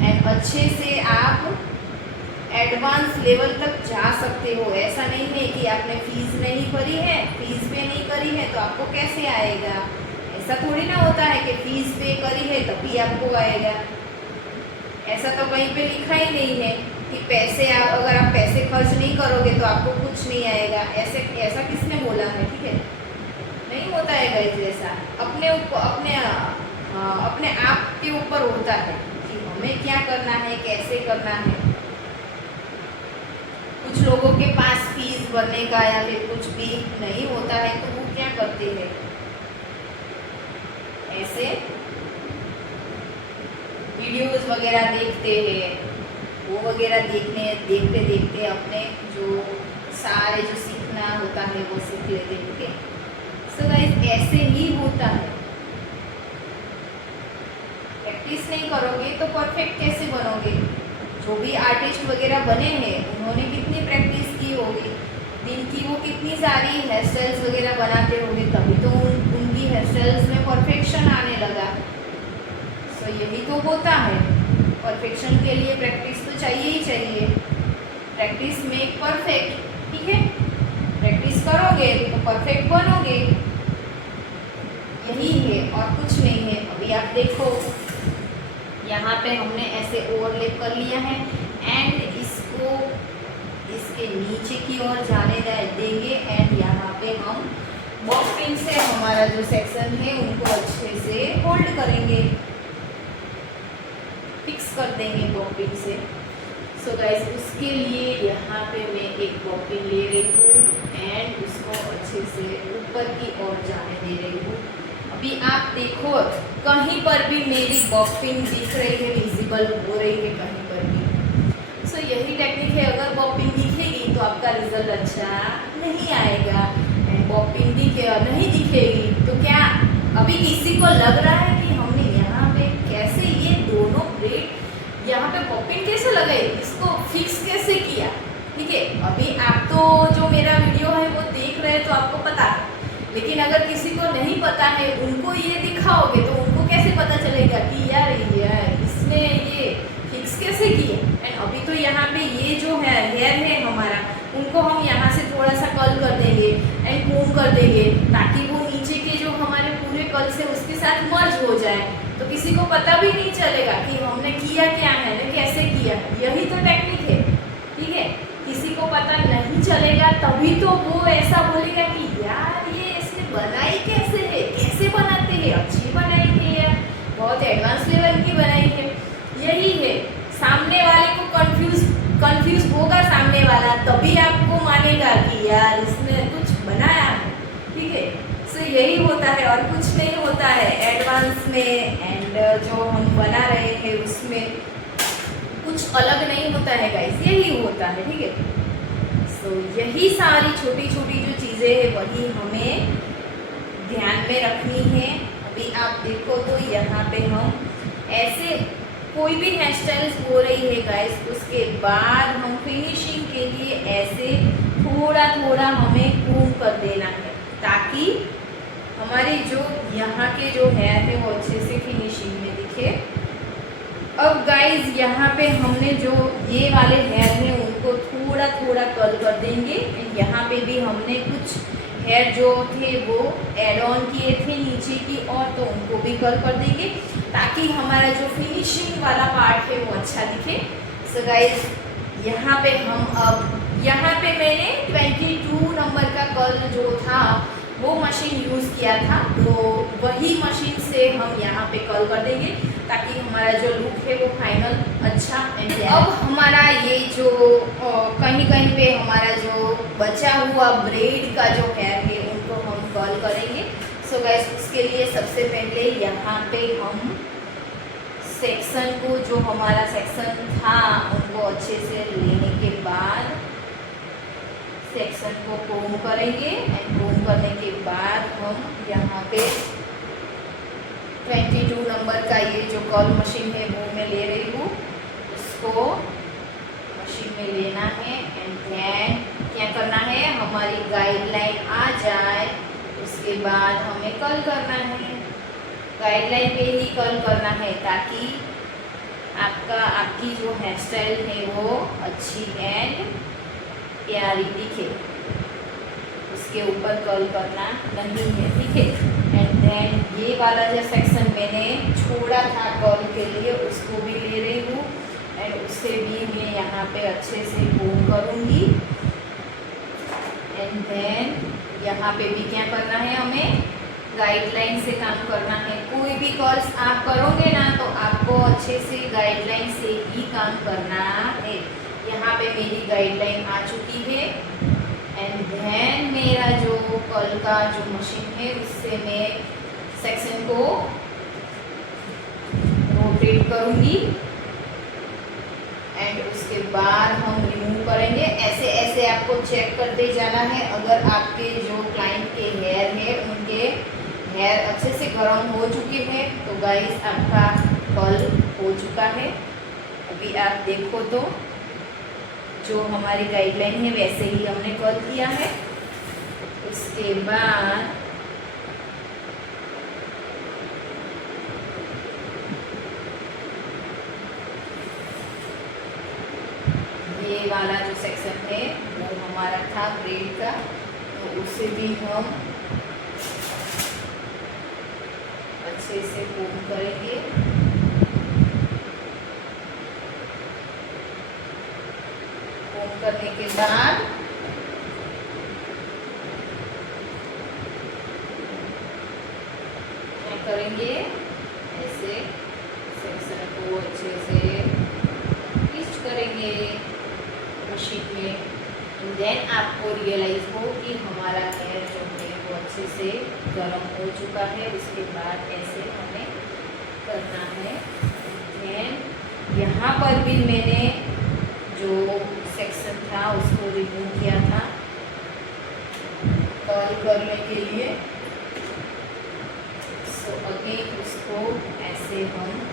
एंड अच्छे से आप एडवांस लेवल तक जा सकते हो। ऐसा नहीं है कि आपने फीस नहीं भरी है, फीस पे नहीं करी है तो आपको कैसे आएगा, ऐसा थोड़ी ना होता है कि फीस पे करी है तभी आपको आएगा। ऐसा तो कहीं पे लिखा ही नहीं है कि अगर आप पैसे खर्च नहीं करोगे तो आपको कुछ नहीं आएगा। ऐसा किसने बोला है, ठीक है, नहीं होता है गाइस। ऐसा अपने आप के ऊपर होता है कि हमें क्या करना है, कैसे करना है। कुछ लोगों के पास फीस भरने का या फिर कुछ भी नहीं होता है तो वो क्या करते हैं, ऐसे वीडियोस वगैरह देखते हैं, वो वगैरह देखते अपने जो सारे जो सीखना होता है वो सीख लेते हैं। सो गाइस ऐसे ही होता है। प्रैक्टिस नहीं करोगे तो परफेक्ट कैसे बनोगे। जो भी आर्टिस्ट वगैरह बने हैं उन्होंने कितनी प्रैक्टिस की होगी, दिन की वो कितनी सारी हेयर स्टाइल्स वगैरह बनाते होंगे, तभी तो उनकी हेयर स्टाइल्स में परफेक्शन आने लगा। सो यही तो होता है, परफेक्शन के लिए प्रैक्टिस तो चाहिए ही चाहिए। प्रैक्टिस मेक परफेक्ट, ठीक है, प्रैक्टिस करोगे तो परफेक्ट बनोगे, यही है और कुछ नहीं है। अभी आप देखो यहाँ पे हमने ऐसे ओवरलैप कर लिया है एंड इसको इसके नीचे की ओर जाने देंगे एंड यहाँ पे हम बॉब पिन से हमारा जो सेक्शन है उनको अच्छे से होल्ड करेंगे, फिक्स कर देंगे बॉब पिन से। सो गाइस उसके लिए यहाँ पे मैं एक बॉब पिन ले रही हूँ एंड उसको अच्छे से ऊपर की ओर जाने दे रही हूँ। अभी आप देखो कहीं पर भी मेरी बॉब पिन दिख रही है, विजिबल हो रही है कहीं पर भी। सो यही टेक्निक है, अगर बॉब पिन दिखेगी तो आपका रिजल्ट अच्छा नहीं आएगा एंड बॉब पिन नहीं दिखेगी तो क्या अभी किसी को लग रहा है कि हमने यहाँ पे कैसे ये दोनों ब्रेड यहाँ पे बॉब पिन कैसे लगाई, इसको फिक्स कैसे किया, ठीक है। अभी आप तो जो मेरा वीडियो है वो देख रहे हैं तो आपको पता है, लेकिन अगर किसी को नहीं पता है उनको ये दिखाओगे तो उनको कैसे पता चलेगा कि यार इसने ये फिक्स कैसे किया। एंड अभी तो यहाँ पे ये जो है हेयर है हमारा, उनको हम यहाँ से थोड़ा सा कर्ल कर देंगे एंड कोम कर देंगे ताकि वो नीचे पता भी नहीं चलेगा कि हमने किया क्या है ना, कैसे किया है। यही तो टेक्निक है, ठीक है। किसी को पता नहीं चलेगा तभी तो वो ऐसा बोलेगा कि यार ये इसने बनाई कैसे है, कैसे बनाते हैं, अच्छी बनाई है यार, बहुत एडवांस लेवल की बनाई है। यही है, सामने वाले को कंफ्यूज होगा सामने वाला, तभी आपको मानेगा कि यार इसने कुछ बनाया है, ठीक है। सो यही होता है और कुछ नहीं होता है एडवांस में। एंड जो हम बना रहे हैं उसमें कुछ अलग नहीं होता है गाइस, यही होता है, ठीक है। सो यही सारी छोटी छोटी जो चीज़ें हैं वही हमें ध्यान में रखनी है। अभी आप देखो तो यहाँ पे हम ऐसे कोई भी हेयर स्टाइल्स हो रही है गाइस, उसके बाद हम फिनिशिंग के लिए ऐसे थोड़ा थोड़ा हमें कूम कर देना है, ताकि हमारे जो यहाँ के जो हेयर है वो अच्छे से फिनिशिंग में दिखे। अब गाइस यहाँ पे हमने जो ये वाले हेयर हैं उनको थोड़ा थोड़ा कर्ल कर देंगे। यहाँ पे भी हमने कुछ हेयर जो थे वो एड ऑन किए थे नीचे की और, तो उनको भी कर्ल कर देंगे ताकि हमारा जो फिनिशिंग वाला पार्ट है वो अच्छा दिखे। सो गाइस यहाँ पे हम अब यहाँ पे मैंने 22 नंबर का कर्ल जो था वो मशीन यूज़ किया था, तो वही मशीन से हम यहाँ पे कर्ल कर देंगे ताकि हमारा जो लुक है वो फाइनल अच्छा एंड। अब हमारा ये जो कहीं कहीं पे हमारा जो बचा हुआ ब्रेड का जो हेयर है उनको हम कर्ल करेंगे। सो गाइस उसके लिए सबसे पहले यहाँ पे हम सेक्शन को, जो हमारा सेक्शन था उनको अच्छे से लेने के बाद सेक्शन को कोम करेंगे। एंड कोम करने के बाद हम यहाँ पे 22 नंबर का ये जो कर्ल मशीन है वो मैं ले रही हूँ, उसको मशीन में लेना है। एंड देन क्या करना है, हमारी गाइडलाइन आ जाए उसके बाद हमें कर्ल करना है। गाइडलाइन पे ही कर्ल करना है ताकि आपकी जो हेयर स्टाइल है वो अच्छी एंड प्यारी दिखे, उसके ऊपर कर्ल करना नहीं है, ठीक है। एंड देन ये वाला जो सेक्शन मैंने छोड़ा था कर्ल के लिए उसको भी ले रही हूँ एंड उससे भी मैं यहाँ पे अच्छे से कोम करूँगी। एंड देन यहाँ पे भी क्या करना है, हमें गाइडलाइन से काम करना है। कोई भी कर्ल्स आप करोगे ना तो आपको अच्छे से गाइडलाइन से ही काम करना है। यहाँ पे मेरी गाइडलाइन आ चुकी है। एंड देन मेरा जो कर्ल का जो मशीन है उससे मैं सेक्शन को रोटेट करूँगी एंड उसके बाद हम रिमूव करेंगे। ऐसे ऐसे आपको चेक करते जाना है। अगर आपके जो क्लाइंट के हेयर है उनके हेयर अच्छे से गर्म हो चुके हैं तो गाइस आपका कर्ल हो चुका है। अभी आप देखो तो जो हमारी गाइडलाइन है वैसे ही हमने कर्ल किया है। उसके बाद ये वाला जो सेक्शन है वो हमारा था ब्रेड का, तो उसे भी हम अच्छे से कोम करेंगे। कोम करने के बाद क्या करेंगे, ऐसे सेक्शन को अच्छे से ट्विस्ट करेंगे मशीन में। देन आपको रियलाइज हो कि हमारा हेयर जो है वो अच्छे से गर्म हो चुका है। उसके बाद ऐसे हमें करना है। देन यहाँ पर भी मैंने जो सेक्शन था उसको रिमूव किया था कर्ल करने के लिए। सो अगेन उसको ऐसे हम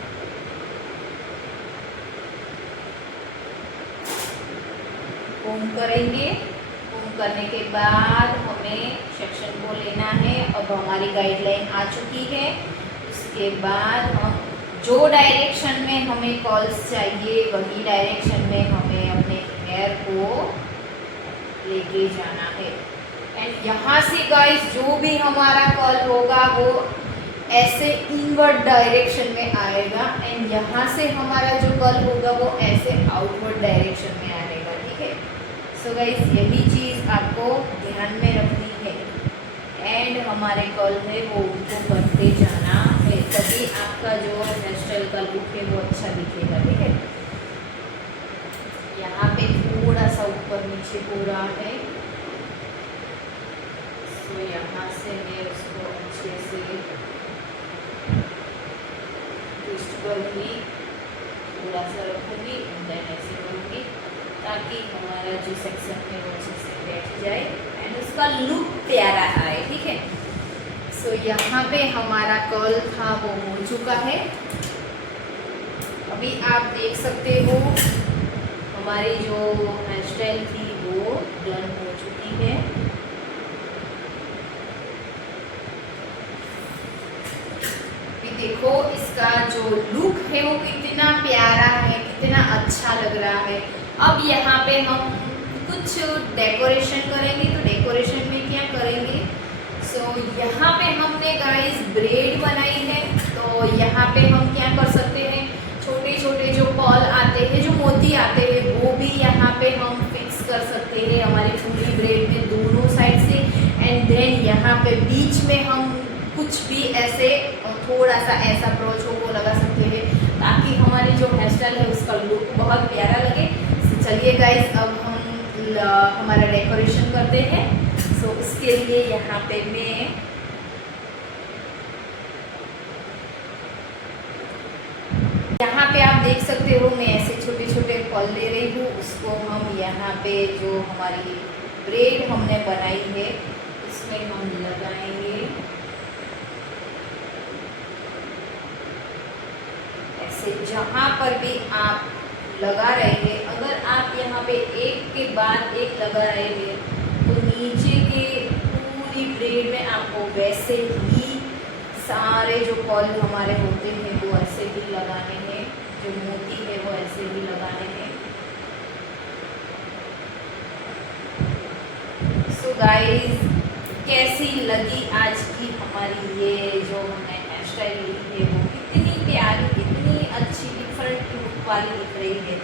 कोम करेंगे। कोम करने के बाद हमें सेक्शन को लेना है। अब हमारी गाइडलाइन आ चुकी है। उसके बाद हम जो डायरेक्शन में हमें कर्ल्स चाहिए वही डायरेक्शन में हमें अपने हेयर को लेके जाना है। एंड यहाँ से गाइस जो भी हमारा कर्ल होगा वो ऐसे इनवर्ड डायरेक्शन में आएगा एंड यहाँ से हमारा जो कर्ल होगा वो ऐसे आउटवर्ड डायरेक्शन में आएगा, ठीक है। सो गाइस यही चीज़ आपको ध्यान में रखनी है एंड हमारे कर्ल है वो उनको करते जाना है, तभी आपका जो हेयर स्टाइल का लुक है वो अच्छा दिखेगा, ठीक है। यहाँ पे थोड़ा सा ऊपर नीचे हो रहा है, तो यहाँ से मैं उसको अच्छे से ट्विस्ट करूँगी, थोड़ा सा रखूँगी एंड देन ऐसे करूँगी ताकि हमारा जो सेक्शन है वो अच्छे से बैठ जाए एंड उसका लुक प्यारा आए, ठीक है। सो यहाँ पे हमारा कर्ल था वो हो चुका है। अभी आप देख सकते हो हमारी जो हेयर स्टाइल थी वो डन हो चुकी है। देखो इसका जो लुक है वो कितना प्यारा है, कितना अच्छा लग रहा है। अब यहाँ पे हम कुछ डेकोरेशन करेंगे, तो डेकोरेशन में क्या करेंगे, सो यहाँ पे हमने गाइस ब्रेड बनाई है, तो यहाँ पे हम क्या कर सकते हैं, छोटे छोटे जो पर्ल आते हैं, जो मोती आते हैं, वो भी यहाँ पे हम फिक्स कर सकते हैं हमारी पूरी ब्रेड में दोनों साइड से एंड देन यहाँ पे बीच में हम कुछ भी ऐसे थोड़ा सा ऐसा ब्रोच हो वो लगा सकते हैं ताकि हमारी जो हेयर स्टाइल है उसका लुक बहुत प्यारा लगे। सो चलिए गाइस अब हम हमारा डेकोरेशन करते हैं। सो उसके लिए यहाँ पे मैं यहाँ पे आप देख सकते हो मैं ऐसे छोटे छोटे फल ले रही हूँ, उसको हम यहाँ पे जो हमारी ब्रेड हमने बनाई है उसमें हम लगाएंगे। ऐसे जहाँ पर भी आप लगा रहे हैं, अगर आप यहाँ पे एक के बाद एक लगा रहे हैं तो नीचे के पूरी ब्रेड में आपको वैसे ही सारे जो पर्ल हमारे होते हैं वो ऐसे ही लगाने हैं, जो मोती है वो ऐसे ही लगाने हैं। सो गाइस कैसी लगी आज की हमारी ये जो हमने हेयर स्टाइल ली है वो कितनी प्यारी, कितनी अच्छी डिफरेंट लुक वाली दिख रही है।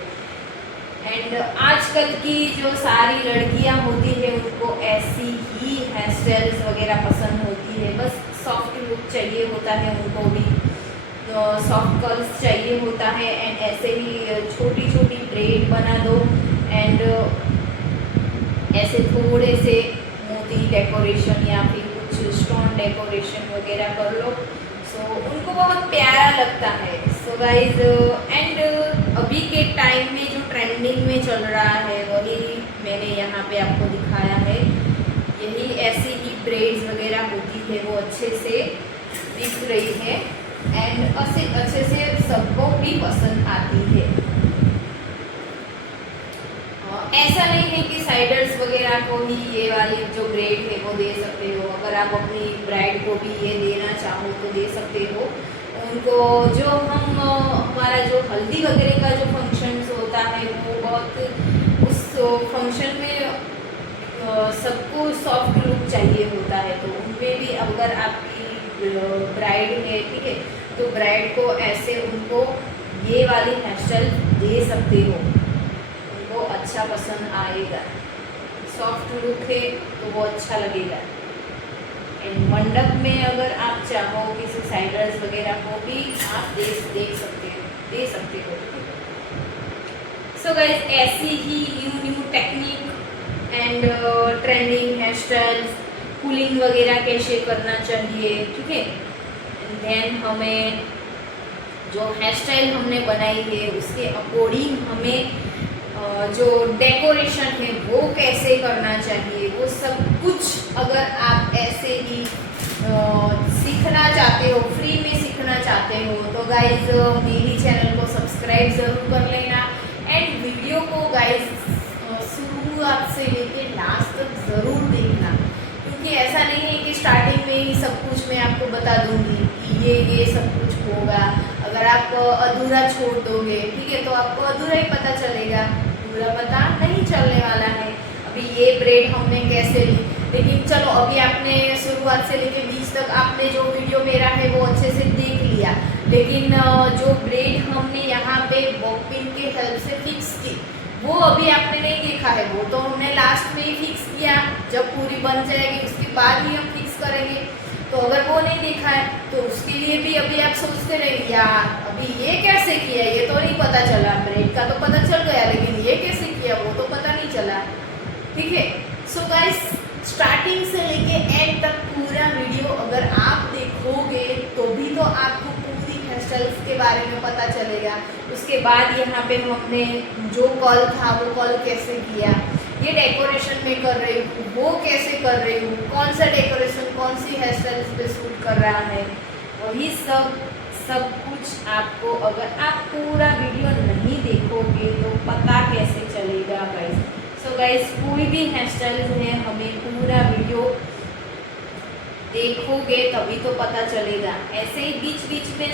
एंड आजकल की जो सारी लड़कियां होती है उनको ऐसी ही हेयर स्टाइल्स वगैरह पसंद होती है, बस सॉफ्ट लुक चाहिए होता है उनको भी, सॉफ्ट कर्ल्स चाहिए होता है एंड ऐसे ही छोटी छोटी ब्रेड बना दो एंड ऐसे थोड़े से मोती डेकोरेशन या फिर कुछ स्टोन डेकोरेशन वगैरह कर लो, सो उनको बहुत प्यारा लगता है। सो गाइज एंड अभी के टाइम में जो ट्रेंडिंग में चल रहा है वही मैंने यहाँ पे आपको दिखाया है। यही ऐसी ही ब्रेड्स वगैरह होती है वो अच्छे से दिख रही है एंड अच्छे से सबको भी पसंद आती है। ऐसा नहीं है कि साइडर्स वगैरह को ही ये वाली जो ब्रेड है वो दे सकते हो, अगर आप अपनी ब्राइड को भी ये देना चाहो तो दे सकते हो उनको। जो हम हमारा जो हल्दी वगैरह का जो फंक्शंस होता है वो बहुत उस फंक्शन में सबको सॉफ्ट लुक चाहिए होता है, तो उनमें भी अगर आपकी ब्राइड है, ठीक है, तो ब्राइड को ऐसे उनको ये वाली हेयर स्टाइल दे सकते हो, उनको अच्छा पसंद आएगा। सॉफ्ट लुक है तो वो अच्छा लगेगा। एंड मंडप में अगर आप चाहो किसी साइडर्स वगैरह को भी आप दे सकते हो। सो गाइस ऐसी ही new technique and trending hair styles, curling वगैरह कैसे करना चाहिए, ठीक है। एंड देन हमें जो हेयर स्टाइल हमने बनाई है उसके अकॉर्डिंग हमें जो डेकोरेशन है वो कैसे करना चाहिए, वो सब कुछ अगर आप ऐसे ही सीखना चाहते हो, फ्री में सीखना चाहते हो, तो गाइज मेरी चैनल को सब्सक्राइब ज़रूर कर लेना एंड वीडियो को गाइज शुरुआत से लेके लास्ट तक ज़रूर देखना, क्योंकि ऐसा नहीं है कि स्टार्टिंग में ही सब कुछ मैं आपको बता दूंगी कि ये सब कुछ होगा। अगर आप अधूरा छोड़ दोगे, ठीक है, तो आपको अधूरा ही पता चलेगा, पूरा पता नहीं चलने वाला है। अभी ये ब्रेड हमने कैसे ली, लेकिन चलो अभी आपने शुरुआत से लेके बीच तक आपने जो वीडियो मेरा है वो अच्छे से देख लिया। लेकिन जो ब्रेड हमने यहाँ पे बॉब पिन के हेल्प से फिक्स की वो अभी आपने नहीं देखा है, वो तो हमने लास्ट में ही फिक्स किया, जब पूरी बन जाएगी उसके बाद ही हम फिक्स करेंगे। तो अगर वो नहीं देखा है तो उसके लिए भी अभी आप सोचते रहेंगे यार अभी ये कैसे किया, ये तो नहीं पता चला, ब्रेड का तो पता चल गया लेकिन ये कैसे किया वो तो पता नहीं चला। ठीक है, सो गाइस स्टार्टिंग से लेके एंड तक पूरा वीडियो अगर आप देखोगे तो भी तो आपको पूरी हेयर स्टाइल्स के बारे में पता चलेगा। उसके बाद यहाँ पे हमने जो कॉल था वो कॉल कैसे किया, ये डेकोरेशन में कर रही हूँ वो कैसे कर रही हूँ, कौन सा डेकोरेशन कौन सी हेयर स्टाइल्स पे सूट कर रहा है, वही सब कुछ आपको अगर आप पूरा वीडियो नहीं देखोगे तो पता कैसे चलेगा गाइस। सो गाइस कोई भी हेयर स्टाइल्स है हमें पूरा वीडियो देखोगे तभी तो पता चलेगा, ऐसे ही बीच बीच में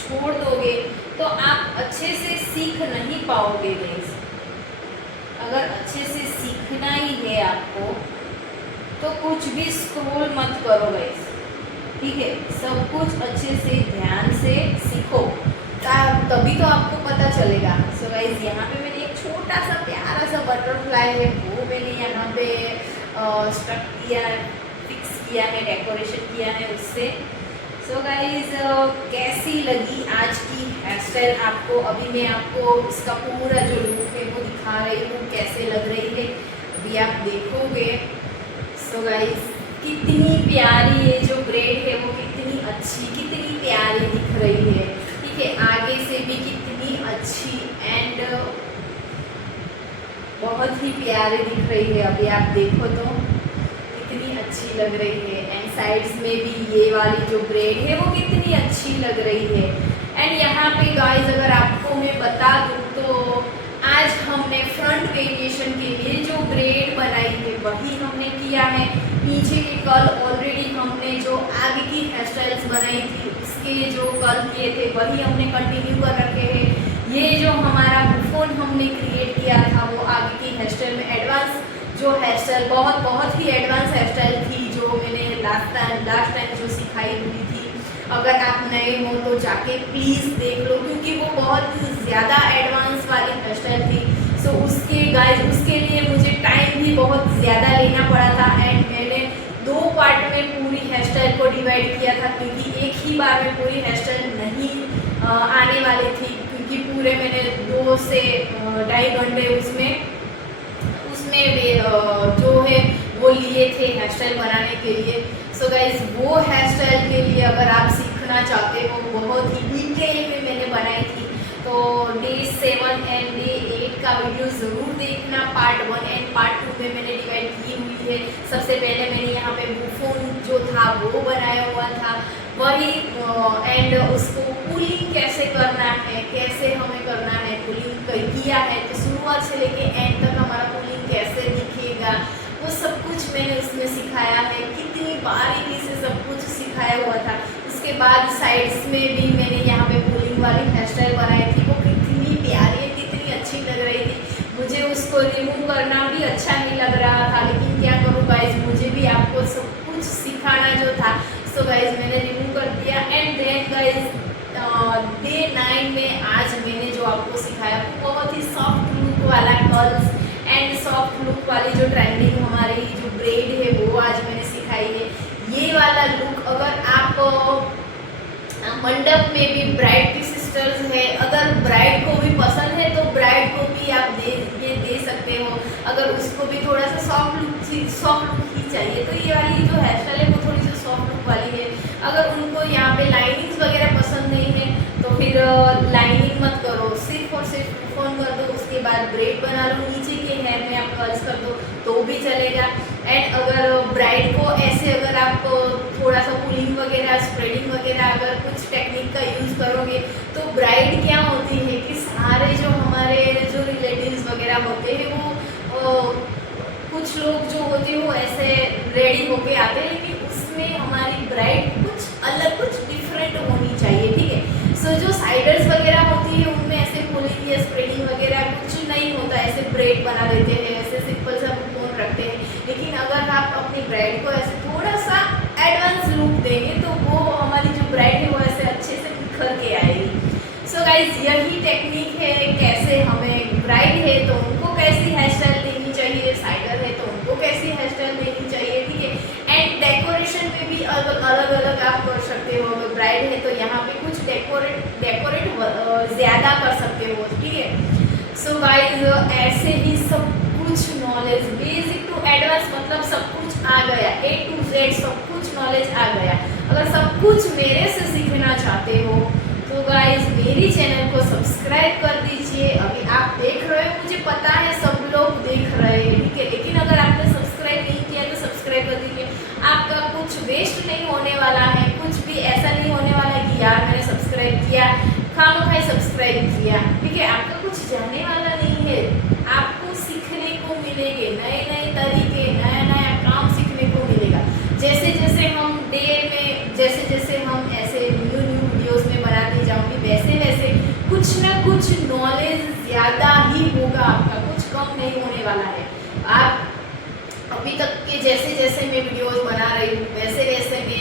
छोड़ दोगे तो आप अच्छे से सीख नहीं पाओगे गाइस। अगर अच्छे से सीखना ही है आपको तो कुछ भी स्क्रॉल मत करो गाइस, ठीक है, सब कुछ अच्छे से ध्यान से सीखो तभी तो आपको पता चलेगा। सो गाइस यहाँ पे मैंने एक छोटा सा प्यारा सा बटरफ्लाई है वो मैंने यहाँ पे स्टक किया है, फिक्स किया है, डेकोरेशन किया है उससे। सो गाइस कैसी लगी आज की हेयर स्टाइल आपको, अभी मैं आपको इसका पूरा जो लुक है वो दिखा रही हूँ कैसे लग रही है, अभी आप देखोगे। सो गाइस कितनी प्यारी ये जो ब्रेड है वो कितनी अच्छी कितनी प्यारी दिख रही है, ठीक है, आगे से भी कितनी अच्छी एंड बहुत ही प्यारी दिख रही है, अभी आप देखो तो कितनी अच्छी लग रही है। एंड साइड्स में भी ये वाली जो ब्रेड है वो कितनी अच्छी लग रही है। एंड यहाँ पे गाइस अगर आपको मैं बता दूँ तो आज हमने फ्रंट वेरिएशन के लिए जो ब्रेड बनाई है वही हमने किया है, पीछे के कल ऑलरेडी हमने जो आगे की हेयर स्टाइल्स बनाई थी उसके जो कल किए थे वही हमने कंटिन्यू कर रखे हैं। ये जो हमारा बुफोन हमने क्रिएट किया था वो आगे की हेयर स्टाइल में एडवांस जो हेयर स्टाइल बहुत ही एडवांस हेयर स्टाइल थी जो मैंने लास्ट टाइम जो सिखाई हुई थी। अगर आप नए हो तो जाके प्लीज़ देख लो क्योंकि वो बहुत ज़्यादा एडवांस वाली हेयर स्टाइल थी। सो उसके लिए मुझे टाइम भी बहुत ज़्यादा लेना पड़ा था एंड मैंने 2 पार्ट में पूरी हेयर स्टाइल को डिवाइड किया था क्योंकि एक ही बार में पूरी हेयर स्टाइल नहीं आने वाली थी, क्योंकि पूरे मैंने 2 से 2.5 घंटे उसमें जो है वो लिए थे हेयर स्टाइल बनाने के लिए। सो गाइज वो हेयर स्टाइल के लिए अगर आप सीखना चाहते हो बहुत ही डिटेल में मैंने बनाई थी तो डे 7 एंड डे 8 का वीडियो ज़रूर देखना। पार्ट 1 एंड पार्ट 2 में मैंने डिवाइड की हुई है। सबसे पहले मैंने यहाँ पे बुफोन जो था वो बनाया हुआ था वही एंड उसको पुलिंग कैसे करना है, कैसे हमें करना है, पुलिंग किया है तो शुरुआत से लेके एंड तक हमारा पुलिंग कैसे दिखेगा वो सब कुछ मैंने उसमें सिखाया है, कितनी बारीकी से सब कुछ सिखाया हुआ था। उसके बाद साइड्स में भी मैंने यहाँ पे पुलिंग वाली हेयर स्टाइल बनाई थी, वो कितनी प्यारी कितनी अच्छी लग रही थी। मुझे उसको रिमूव करना भी अच्छा नहीं लग रहा था लेकिन क्या करूँ गाइज, मुझे भी आपको सब कुछ सिखाना जो था। सो गाइज मैंने रिमूव कर दिया एंड देन गाइज डे 9 में आज मैंने जो आपको सिखाया वो बहुत ही सॉफ्ट लुक वाला कर्ल्स एंड सॉफ्ट लुक वाली जो ट्रेंडिंग हमारी जो ब्रेड है वो आज मैंने सिखाई है। ये वाला लुक अगर आप मंडप में भी ब्राइड की सिस्टर्स है, अगर ब्राइड को भी पसंद है तो ब्राइड को भी आप दे सकते हो। अगर उसको भी थोड़ा सा सॉफ्ट लुक ही चाहिए तो ये वाली जो हेयर स्टाइल है वो थोड़ी सी सॉफ्ट लुक वाली है। अगर उनको यहाँ पे लाइनिंग्स वगैरह पसंद नहीं है तो फिर लाइनिंग मत करो, सिर्फ और सिर्फ फोन कर दो, उसके बाद ब्रेड बना लो, नीचे के हेयर में आप कर्ल्स कर दो तो भी चलेगा। एंड अगर ब्राइड को ऐसे अगर आप थोड़ा सा पुलिंग वगैरह स्प्रेडिंग वगैरह अगर कुछ टेक्निक का यूज़ करोगे तो ब्राइड क्या होती है कि सारे जो हमारे जो रिलेटिव्स वगैरह होते हैं वो कुछ लोग जो होते हैं वो ऐसे रेडी होके आते हैं लेकिन उसमें हमारी ब्राइड कुछ अलग कुछ डिफरेंट होनी चाहिए, ठीक है। सो जो साइडर्स वगैरह होती है उनमें ऐसे पुलिंग या स्प्रेडिंग वगैरह कुछ नहीं होता, ऐसे ब्रेड बना देते हैं, ऐसे सिंपल सा फोन रखते हैं। लेकिन अगर आप ब्राइड को ऐसे थोड़ा सा एडवांस लुक देंगे तो वो हमारी जो ब्राइड है वो ऐसे अच्छे से निखर के आएगी। सो गाइज यही टेक्निक है, कैसे हमें ब्राइड है तो उनको कैसी हेयर स्टाइल देनी चाहिए, साइडर है तो उनको कैसी हेयर स्टाइल देनी चाहिए, ठीक है। एंड डेकोरेशन में भी अलग अलग आप कर सकते हो। अगर ब्राइड है तो यहाँ पे कुछ डेकोरेट ज़्यादा कर सकते हो, ठीक है। सो गाइज ऐसे ही सब कुछ नॉलेज बेसिक टू एडवांस मतलब सब कुछ आ गया, A to Z सब कुछ नॉलेज आ गया। अगर सब कुछ मेरे से सीखना चाहते हो तो गाइज मेरी चैनल को सब्सक्राइब कर दीजिए। अभी आप देख रहे हो, मुझे पता है सब लोग देख रहे हैं, ठीक है, लेकिन अगर आपने सब्सक्राइब नहीं किया तो सब्सक्राइब कर दीजिए। आपका कुछ वेस्ट नहीं होने वाला है, कुछ भी ऐसा नहीं होने वाला है कि यार मैंने सब्सक्राइब किया खामखाई सब्सक्राइब किया, ठीक है। आपका कुछ जाने वाला नहीं है, आपको सीखने को मिलेंगे नए नए तरीके, नया नया काम सीखने को मिलेगा। जैसे जैसे हम डे में जैसे हम ऐसे न्यू वीडियोस में बनाते जाऊंगी वैसे वैसे कुछ ना कुछ नॉलेज ज़्यादा ही होगा आपका, कुछ कम नहीं होने वाला है। आप अभी तक के जैसे जैसे मैं वीडियोस बना रही हूँ वैसे वैसे मैं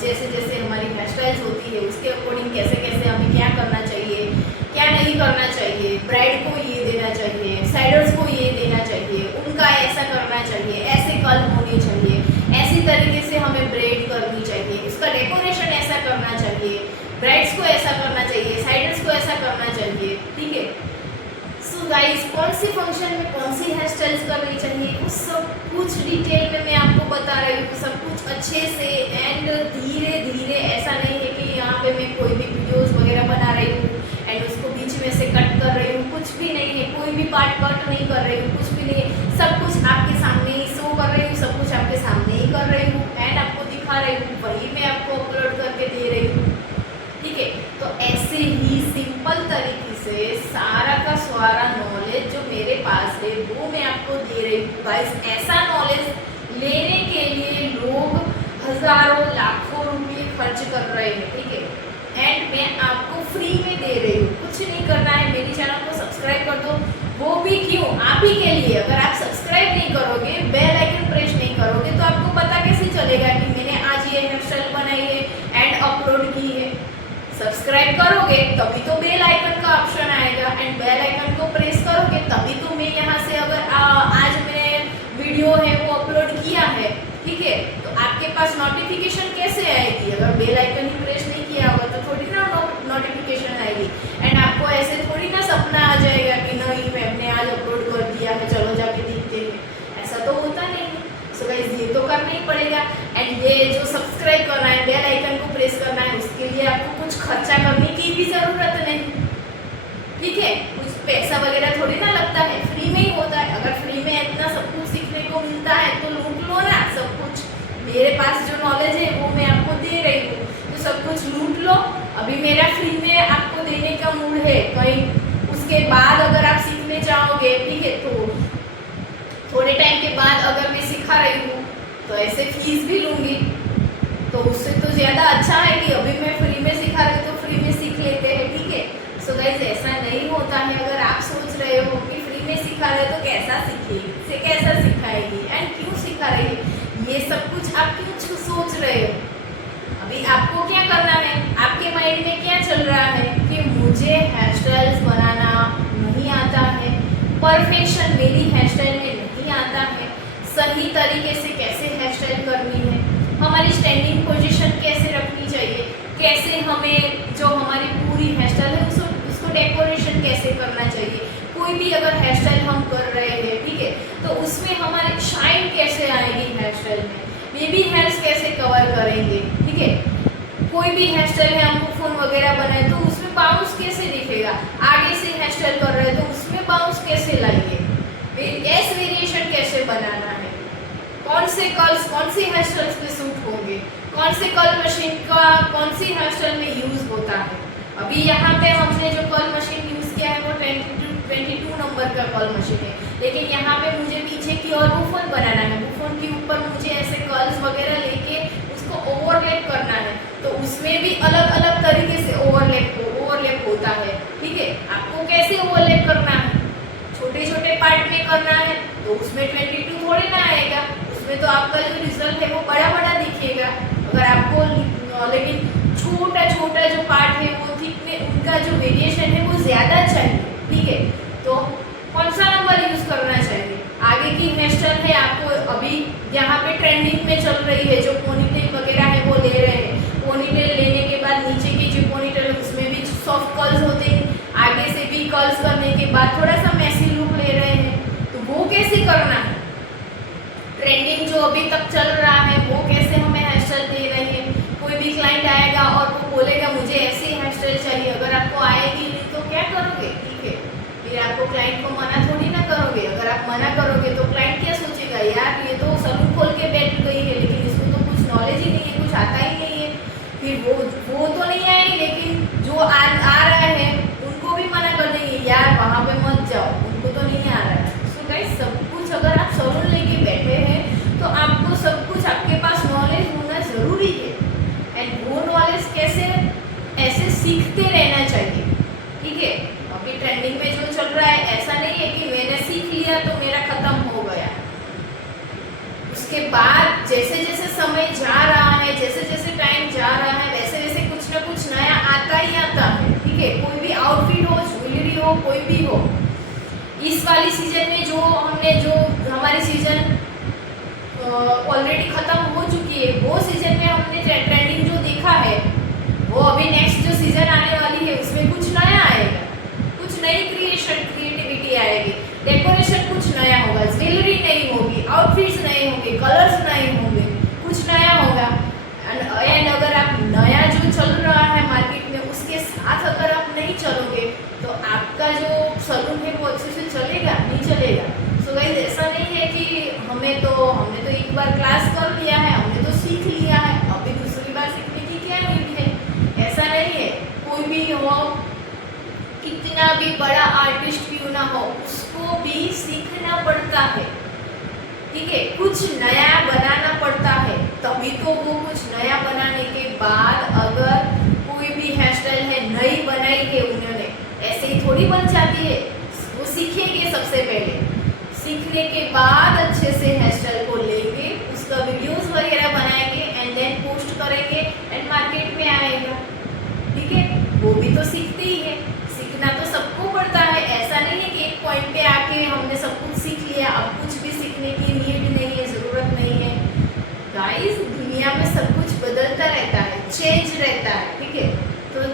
जैसे जैसे हमारी हेयर स्टाइल्स होती है उसके अकॉर्डिंग कैसे कैसे हमें क्या करना चाहिए, क्या नहीं करना चाहिए, ब्राइड को ये देना चाहिए, साइडर्स को ये देना चाहिए, उनका ऐसा करना चाहिए, ऐसे कर्ल होने चाहिए, ऐसी तरीके से हमें ब्रेड करनी चाहिए, उसका डेकोरेशन ऐसा करना चाहिए, ब्राइड्स को ऐसा करना चाहिए, साइडर्स को ऐसा करना चाहिए, ठीक है। सो गाइस कौन सी फंक्शन में कौन सी हेयर स्टाइल्स करनी चाहिए उस सब कुछ डिटेल में मैं आपको बता रही हूँ, सब कुछ अच्छे से एंड धीरे धीरे। ऐसा नहीं है कि यहाँ पे मैं कोई भी वीडियोस वगैरह बना रही हूँ एंड उसको बीच में से कट कर रही हूँ, कुछ भी नहीं है, कोई भी पार्ट कट नहीं कर रही हूँ, कुछ भी नहीं है, सब कुछ आपके सामने ही शो कर रही हूँ, सब कुछ आपके सामने ही कर रही हूँ एंड आपको दिखा रही हूँ, वही मैं आपको अपलोड करके दे रही हूँ, ठीक है। तो ऐसे ही सिंपल तरीके से सारा का सारा नॉलेज जो मेरे पास है वो मैं आपको दे रही हूँ गाइस। ऐसा नॉलेज लेने के लिए लोग हजारों लाखों रुपए खर्च कर रहे हैं, ठीक है, एंड मैं आपको फ्री में दे रही हूँ। कुछ नहीं करना है, मेरी चैनल को सब्सक्राइब कर दो, वो भी क्यों, आप ही के लिए। अगर आप सब्सक्राइब नहीं करोगे, बेल आइकन प्रेस नहीं करोगे तो आपको पता कैसे चलेगा कि मैंने आज ये हेयर स्टाइल बनाई है एंड अपलोड की है। सब्सक्राइब करोगे तभी तो बेल आइकन का ऑप्शन आएगा एंड बेल आइकन को प्रेस करोगे तभी तो मैं यहाँ से अगर आज मैंने वीडियो है वो अपलोड किया है, ठीक है, तो आपके पास नोटिफिकेशन कैसे आएगी। अगर बेल आइकन ही प्रेस नहीं किया होगा तो थोड़ी ना नोटिफिकेशन आएगी एंड आपको ऐसे थोड़ी ना सपना आ जाएगा कि नहीं मैंने आज अपलोड कर दिया है चलो जाके देखते हैं, ऐसा तो होता नहीं है। सो गाइस ये तो करना ही पड़ेगा एंड ये जो सब्सक्राइब करना है, बेल आइकन को प्रेस करना है, उसके लिए आपको कुछ खर्चा करने की भी ज़रूरत नहीं, ठीक है, कुछ पैसा वगैरह थोड़ी ना लगता है, फ्री में ही होता है। अगर फ्री में इतना सब कुछ सीखने को मिलता है तो लूट लो ना सब कुछ। मेरे पास जो नॉलेज है वो मैं आपको दे रही हूँ तो सब कुछ लूट लो। अभी मेरा फ्री में आपको देने का मूड है, कहीं उसके बाद अगर आप सीखने चाहोगे, ठीक है, तो थोड़े टाइम के बाद अगर मैं सिखा रही हूँ तो ऐसे फीस भी लूँगी, तो उससे तो ज़्यादा अच्छा है कि अभी मैं फ्री में सिखा रही हूँ तो फ्री में सीख लेते हैं, ठीक है। सो गाइस ऐसा नहीं होता है। अगर आप सोच रहे हो कि फ्री में सिखा रहे हो तो कैसा सीखेगी, से कैसा सिखाएगी एंड क्यों सिखा रही है, ये सब कुछ आप क्यों सोच रहे हो। अभी आपको क्या करना है, आपके माइंड में क्या चल रहा है कि मुझे हेयर स्टाइल्स बनाना नहीं आता है, परफेक्शन मेरी हेयर स्टाइल में नहीं आता है, सही तरीके से कैसे हेयर स्टाइल करनी है, हमारी स्टैंडिंग पोजीशन कैसे रखनी चाहिए, कैसे हमें जो हमारी पूरी हेयर स्टाइल है उसको डेकोरेशन कैसे करना चाहिए। कोई भी अगर हेयर स्टाइल हम कर रहे हैं, ठीक है, तो उसमें हमारी शाइन कैसे आएगी हेयर स्टाइल में, बेबी हेयर्स कैसे कवर करेंगे, ठीक है। कोई भी हेयर स्टाइल है हम फोन वगैरह बनाए तो उसमें बाउंस कैसे दिखेगा, आगे से हेयर स्टाइल कर रहे हैं तो उसमें बाउंस कैसे लाएंगे, एस वेरिएशन कैसे बनाना है, कौन से कर्ल्स कौन सी हेयर स्टाइल्स में सूट होंगे, कौन से कर्ल मशीन का कौन सी हेयर स्टाइल में यूज़ होता है। अभी यहाँ पे हमने जो कर्ल मशीन यूज़ किया है वो 22 नंबर का कर्ल मशीन है, लेकिन यहाँ पे मुझे पीछे की और बुफोन बनाना है, बुफोन के ऊपर मुझे ऐसे कर्ल्स वगैरह लेके उसको ओवरलैप करना है, तो उसमें भी अलग अलग तरीके से ओवरलैप होता है, ठीक है। आपको कैसे ओवरलैप करना है, छोटे छोटे पार्ट में करना है तो उसमें 22 थोड़े ना आएगा, उसमें तो आपका जो रिजल्ट है वो बड़ा बड़ा दिखेगा। अगर आपको लेकिन छोटा छोटा जो पार्ट है वो थिकनेस उनका जो वेरिएशन है वो ज़्यादा चाहिए, ठीक है, तो कौन सा नंबर यूज़ करना चाहिए? आगे की हेयर स्टाइल है, आपको अभी यहाँ पे ट्रेंडिंग में चल रही है, जो पोनीटेल वगैरह है वो ले रहे हैं। पोनीटेल लेने के बाद नीचे के जो पोनीटेल है उसमें भी सॉफ्ट कर्ल्स होते हैं, आगे से भी कर्ल्स करने के बाद थोड़ा सा मैसी लुक ले रहे हैं, तो वो कैसे करना है? ट्रेंडिंग जो अभी तक चल रहा है वो कैसे हमें हेयर स्टाइल दे रहे हैं? कोई भी क्लाइंट आएगा और वो बोलेगा मुझे ऐसी हेयर स्टाइल चाहिए, अगर आपको आएगी नहीं तो क्या करोगे? ठीक है, फिर आपको क्लाइंट को मना थोड़ी ना करोगे। अगर आप मना करोगे तो क्लाइंट क्या सोचेगा, यार ये तो सलून खोल के बैठ गई है लेकिन इसको तो कुछ नॉलेज ही नहीं है, कुछ आता ही नहीं है। फिर वो तो नहीं आएगी, लेकिन जो आ रहा है उनको भी मना कर देंगे, यार वहाँ पे मत जाओ, उनको तो नहीं आ रहा है। सो गाइस, सब कुछ अगर आप सलून लेके बैठे हैं तो आपको सब कुछ आपके पास नॉलेज होना ज़रूरी है। एंड वो नॉलेज कैसे, ऐसे सीखते रहना चाहिए, ठीक है। अभी ट्रेंडिंग में जो चल रहा है ऐसा नहीं है कि मैंने सीख लिया तो मेरा खत्म हो गया। उसके बाद जैसे जैसे समय जा रहा है, जैसे जैसे टाइम जा रहा है, वैसे वैसे कुछ ना कुछ नया आता ही आता है, ठीक है। कोई भी आउटफिट हो, ज्वेलरी हो, कोई भी हो। इस वाली सीजन में जो हमारी सीजन ऑलरेडी खत्म हो चुकी है, वो सीजन में हमने ट्रेंडिंग जो देखा है, वो अभी नेक्स्ट जो सीजन आने वाली है उसमें कुछ नया आएगा, कुछ नई क्रिएटिविटी आएगी, डेकोरेशन कुछ नया होगा, ज्वेलरी नई होगी, आउटफिट्स नए होंगे, कलर्स नए होंगे, कुछ नया होगा। एंड अगर आप नया जो चल रहा है मार्केट में उसके साथ अगर आप नहीं चलोगे तो आपका जो सलून है वो अच्छे से चलेगा नहीं चलेगा। सो गाइस, ऐसा नहीं है कि हमने तो एक बार क्लास कर लिया है, हमने तो सीख लिया है, अभी दूसरी बार सीखने की क्या नीड है? ऐसा नहीं है। कोई भी हो, कितना भी बड़ा आर्टिस्ट क्यों ना हो, उसको भी सीखना पड़ता है, ठीक है। कुछ नया बनाना पड़ता है, तभी तो वो कुछ नया बनाने के बाद अगर कोई भी हेयर स्टाइल है नई बनाई है उन्होंने, ऐसे ही थोड़ी बन जाती है। वो सीखेंगे, सबसे पहले सीखने के बाद अच्छे से हेयर स्टाइल को लेके उसका वीडियोस वगैरह बनाएंगे एंड देन पोस्ट करेंगे एंड मार्केट में आएगा, ठीक है। वो भी तो सीखते ही है, सीखना तो सबको पड़ता है। ऐसा नहीं है कि एक पॉइंट पे आके हमने सब कुछ सीख लिया, अब कुछ भी सीखने की नीड नहीं है, ज़रूरत नहीं है। गाइस, दुनिया में सब कुछ बदलता रहता है, चेंज रहता है, ठीक है। तो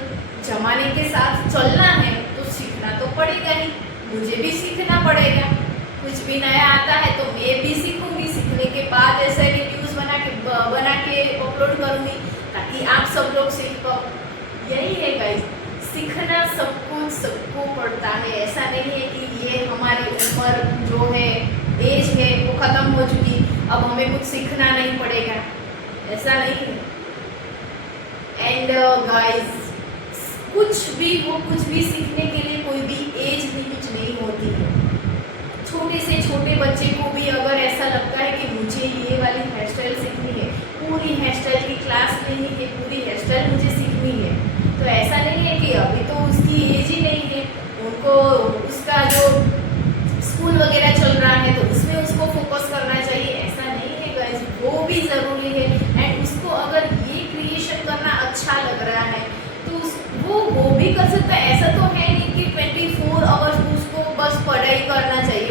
जमाने के साथ चलना है तो सीखना तो पड़ेगा ही, मुझे भी सीखना पड़ेगा। कुछ भी नया आता है तो मैं भी सीखूंगी, सीखने के बाद ऐसे वीडियोस बना के अपलोड करूंगी ताकि आप सब लोग सीख पाओ। यही है गाइस, सीखना सबको पड़ता है। ऐसा नहीं है कि ये हमारी उम्र जो है, एज है, वो ख़त्म हो चुकी, अब हमें कुछ सीखना नहीं पड़ेगा, ऐसा नहीं है। एंड गाइस, कुछ भी हो, कुछ भी सीखने के लिए कोई भी एज लिमिट नहीं होती है। छोटे से छोटे बच्चे को भी अगर ऐसा लगता है कि मुझे ये वाली हेयर स्टाइल सीखनी है, पूरी हेयर स्टाइल की क्लास लेनी है, पूरी हेयर स्टाइल मुझे सीखनी है, तो ऐसा नहीं है कि अभी तो उसकी एज ही नहीं है, उनको उसका जो स्कूल वगैरह चल रहा है तो उसमें उसको फोकस करना चाहिए, ऐसा नहीं है गाइस। वो भी ज़रूरी है। एंड उसको अगर ये क्रिएशन करना अच्छा लग रहा है तो वो भी कर सकता है। ऐसा तो है नहीं कि 24 आवर्स उसको बस पढ़ाई करना चाहिए।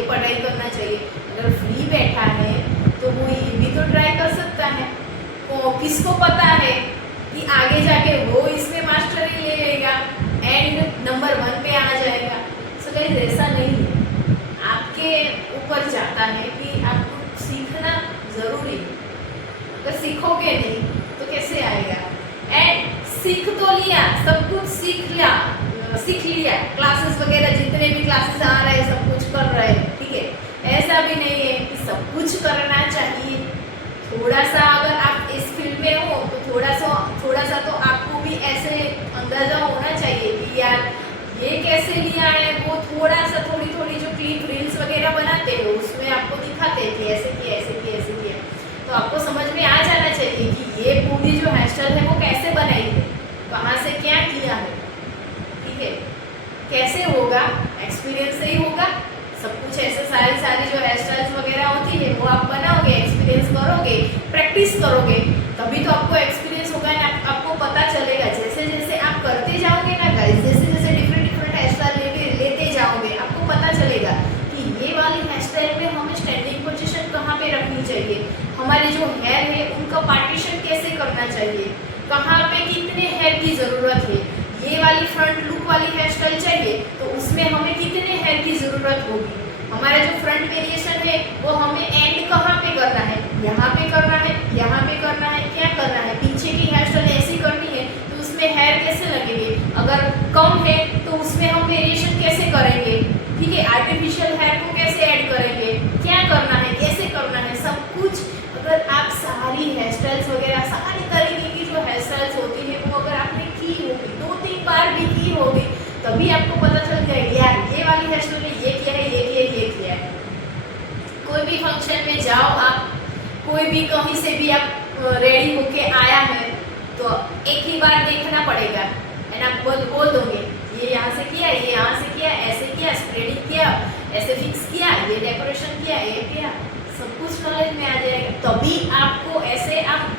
अगर फ्री बैठा है तो वो ये भी तो ट्राई कर सकता है। तो किसको पता है कि आगे जाके वो इसमें मास्टरी ले लेगा एंड नंबर 1 पे आ जाएगा। सो गाइस, ऐसा नहीं है, आपके ऊपर जाता है कि आपको सीखना ज़रूरी है। अगर सीखोगे नहीं तो कैसे आएगा? एंड सीख तो लिया, सब कुछ सीख लिया, क्लासेस वगैरह जितने भी क्लासेस आ रहे हैं सब कुछ कर रहे हैं, ठीक है। ऐसा भी नहीं है कि सब कुछ करना चाहिए। थोड़ा सा अगर आप इस फील्ड में हो तो थोड़ा सा तो आपको भी ऐसे अंदाजा होना चाहिए कि यार ये कैसे लिया है। वो थोड़ी जो क्लिप रील्स वगैरह बनाते हो उसमें आपको दिखाते हैं कि ऐसे किया, तो आपको समझ में आ जाना चाहिए कि ये पूरी जो हेयर स्टाइल है वो कैसे बनाई है, कहाँ से क्या किया है, ठीक है। कैसे होगा? एक्सपीरियंस से ही होगा, सब कुछ ऐसे सारी जो हेयर स्टाइल्स वगैरह होती है वो आप बनाओगे, एक्सपीरियंस करोगे, प्रैक्टिस करोगे, तभी तो आपको एक्सपीरियंस होगा ना, आपको पता चलेगा। जैसे जैसे आप करते जाओगे ना गाइस, जैसे जैसे डिफरेंट हेयर स्टाइल लेते जाओगे, आपको पता चलेगा कि ये वाली हेयर स्टाइल में हमें स्टैंडिंग पोजीशन कहाँ पे रखनी चाहिए, हमारे जो हेयर है उनका पार्टीशन कैसे करना चाहिए, कहाँ पे कितने हेयर की ज़रूरत है। ये वाली फ्रंट लुक वाली हेयर स्टाइल चाहिए तो उसमें हमें कितने हेयर की ज़रूरत होगी। हमारा जो फ्रंट वेरिएशन है वो हमें एंड कहाँ पे करना है, यहाँ पे करना है, यहाँ पे करना है, क्या करना है। पीछे की हेयर स्टाइल ऐसी करनी है तो उसमें हेयर कैसे लगेंगे, अगर कम है तो उसमें हम वेरिएशन कैसे करेंगे, ठीक है। आर्टिफिशियल हेयर को कैसे ऐड करेंगे, क्या करना है, कैसे करना है, सब कुछ अगर आप सारी हेयर स्टाइल्स वगैरह सारी तरीके की जो हेयर स्टाइल्स होती है वो अगर आपने की होगी, 2-3 बार भी की होगी, तभी आपको पता चल जाएगा यार ये वाली हेयर स्टाइल में ये किया है, ये किया है, ये किया है। कोई भी फंक्शन में जाओ आप, कोई भी कहीं से भी आप रेडी होके आया है तो एक ही बार देखना पड़ेगा एंड आप बोल दोगे ये यहाँ से किया, ये यहाँ से किया, ऐसे किया, स्प्रेडिंग किया, ऐसे फिक्स किया, ये डेकोरेशन किया, ये किया, सब कुछ नॉलेज में आ जाएगा। तभी आपको ऐसे आप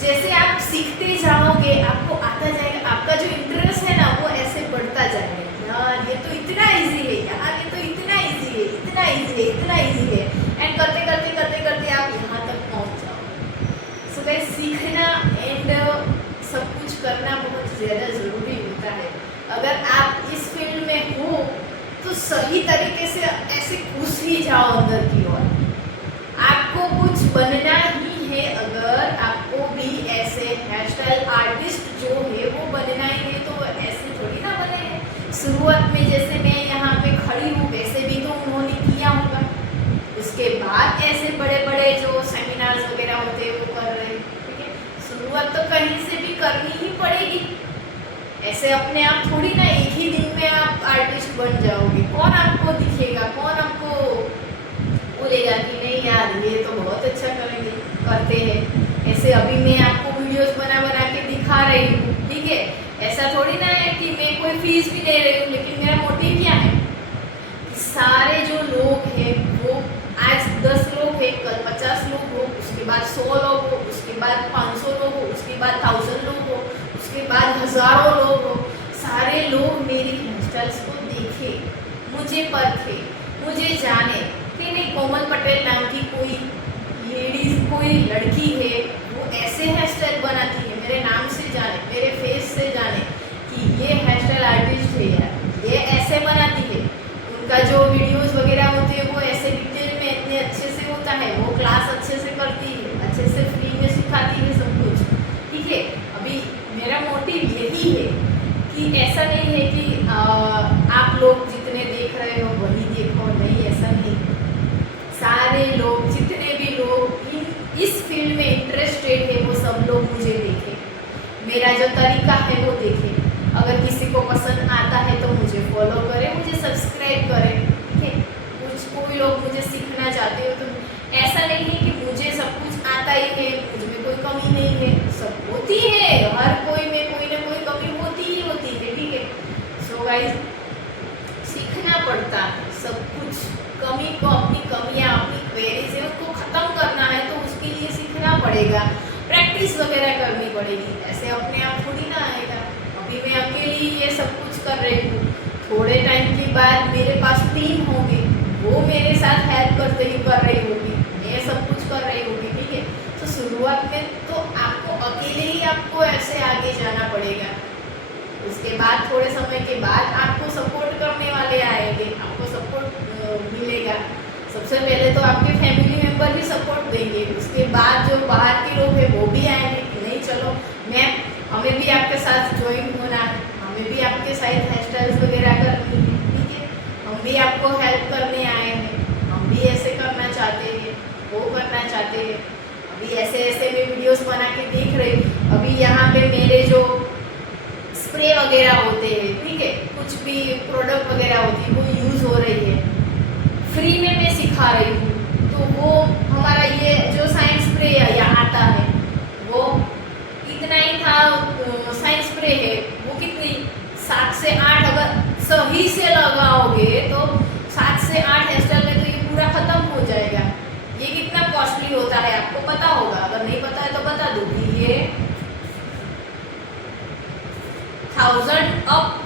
जैसे आप सीखते जाओगे आपको आता जाएगा, आपका जो इंटरेस्ट है ना वो ऐसे बढ़ता जाएगा। यार ये तो इतना इजी है, यार ये तो इतना इजी है, इतना इजी है, इतना इजी है, एंड करते करते करते करते आप यहाँ तक पहुँच जाओ। सो गाइस सीखना एंड सब कुछ करना बहुत ज़्यादा ज़रूरी होता है। अगर आप इस फील्ड में हो तो सही तरीके से ऐसे घुस ही जाओ अंदर की ओर। आपको कुछ बनना ही है, अगर आपको भी ऐसे हेयर स्टाइल आर्टिस्ट जो है वो बनना ही है तो ऐसे थोड़ी ना बने हैं। शुरुआत में जैसे मैं यहाँ पे खड़ी हूँ वैसे भी तो उन्होंने किया होगा, उसके बाद ऐसे बड़े बड़े जो सेमिनार्स वगैरह होते हैं वो कर रहे हैं, ठीक है। शुरुआत तो कहीं से भी करनी ही पड़ेगी, ऐसे अपने आप थोड़ी ना एक ही दिन में आप आर्टिस्ट बन जाओगे। कौन आपको दिखेगा, कौन आपको बोलेगा कि नहीं यार ये तो बहुत अच्छा करेंगे, करते हैं। ऐसे अभी मैं आपको वीडियोस बना बना के दिखा रही हूँ, ठीक है। ऐसा थोड़ी ना है कि मैं कोई फीस भी दे रही हूँ, लेकिन मेरा मोटिव क्या है कि सारे जो लोग हैं वो आज 10 लोग हैं, कल 50 लोग हो, उसके बाद 100 लोग हो, उसके बाद 500 लोग हो, उसके बाद 1000 लोग हो, उसके बाद हज़ारों लोग हो। सारे लोग मेरी हेयर स्टाइल्स को देखे, मुझे परखे, मुझे जाने कि नहीं कोमल पटेल नाम की कोई लेडीज, कोई लड़की है वो ऐसे हेयर स्टाइल बनाती है, मेरे नाम से जाने, मेरे फेस से जाने कि ये हेयर स्टाइल आर्टिस्ट है यार, ये ऐसे बनाती है। उनका जो वीडियोस वगैरह होते हैं वो ऐसे डिटेल में इतने अच्छे से होता है, वो क्लास अच्छे से करती है, अच्छे से फ्री में सिखाती है सब कुछ, ठीक है। अभी मेरा मोटिव यही है कि ऐसा नहीं है कि आप लोग जितने देख रहे हो वही देखो, नहीं ऐसा नहीं। सारे लोग जितने भी लोग इस फील्ड में इंटरेस्टेड है वो सब लोग मुझे देखें, मेरा जो तरीका है वो देखें। अगर किसी को पसंद आता है तो मुझे फॉलो करें, मुझे सब्सक्राइब करें, ठीक है। कुछ कोई लोग मुझे सीखना चाहते हो तो ऐसा नहीं है कि मुझे सब कुछ आता ही है, मुझ में कोई कमी नहीं है, सब होती है, हर कोई में कोई ना कोई कमी होती ही होती है, ठीक है। सो गाइस सीखना पड़ता है सब कुछ, कमी को, अपनी कमियां, अपनी क्वेरीज है उनको ख़त्म करना है तो उसके लिए सीखना पड़ेगा, प्रैक्टिस वगैरह करनी पड़ेगी, ऐसे अपने आप थोड़ी ना आएगा। अभी मैं अकेली ये सब कुछ कर रही हूँ, थोड़े टाइम के बाद मेरे पास टीम होगी, वो मेरे साथ हेल्प करते ही कर रही होगी, मैं सब कुछ कर रही होगी, ठीक है। तो शुरुआत में तो आपको अकेले ही आपको ऐसे आगे जाना पड़ेगा, उसके बाद थोड़े समय के बाद आपको सपोर्ट करने वाले आएंगे, आपको सपोर्ट मिलेगा। सबसे पहले तो आपके फैमिली मेम्बर भी सपोर्ट देंगे, उसके बाद जो बाहर के लोग हैं वो भी आएंगे कि नहीं चलो मैम हमें भी आपके साथ ज्वाइन होना है, हमें भी आपके साथ हेयर स्टाइल्स वगैरह करनी है, ठीक है। हम भी आपको हेल्प करने आए हैं, हम भी ऐसे करना चाहते हैं, वो करना चाहते हैं। अभी ऐसे ऐसे मैं वीडियोस बना के देख रही हूँ। अभी यहाँ पे मेरे जो स्प्रे वगैरह होते हैं, ठीक है, कुछ भी प्रोडक्ट वगैरह होती है वो यूज़ हो रही है, फ्री में मैं सिखा रही हूँ। तो वो हमारा ये जो साइंस स्प्रे या आता है वो इतना ही था, साइंस स्प्रे है वो कितनी 7 से 8, अगर सही से लगाओगे तो 7 से 8 1000 अप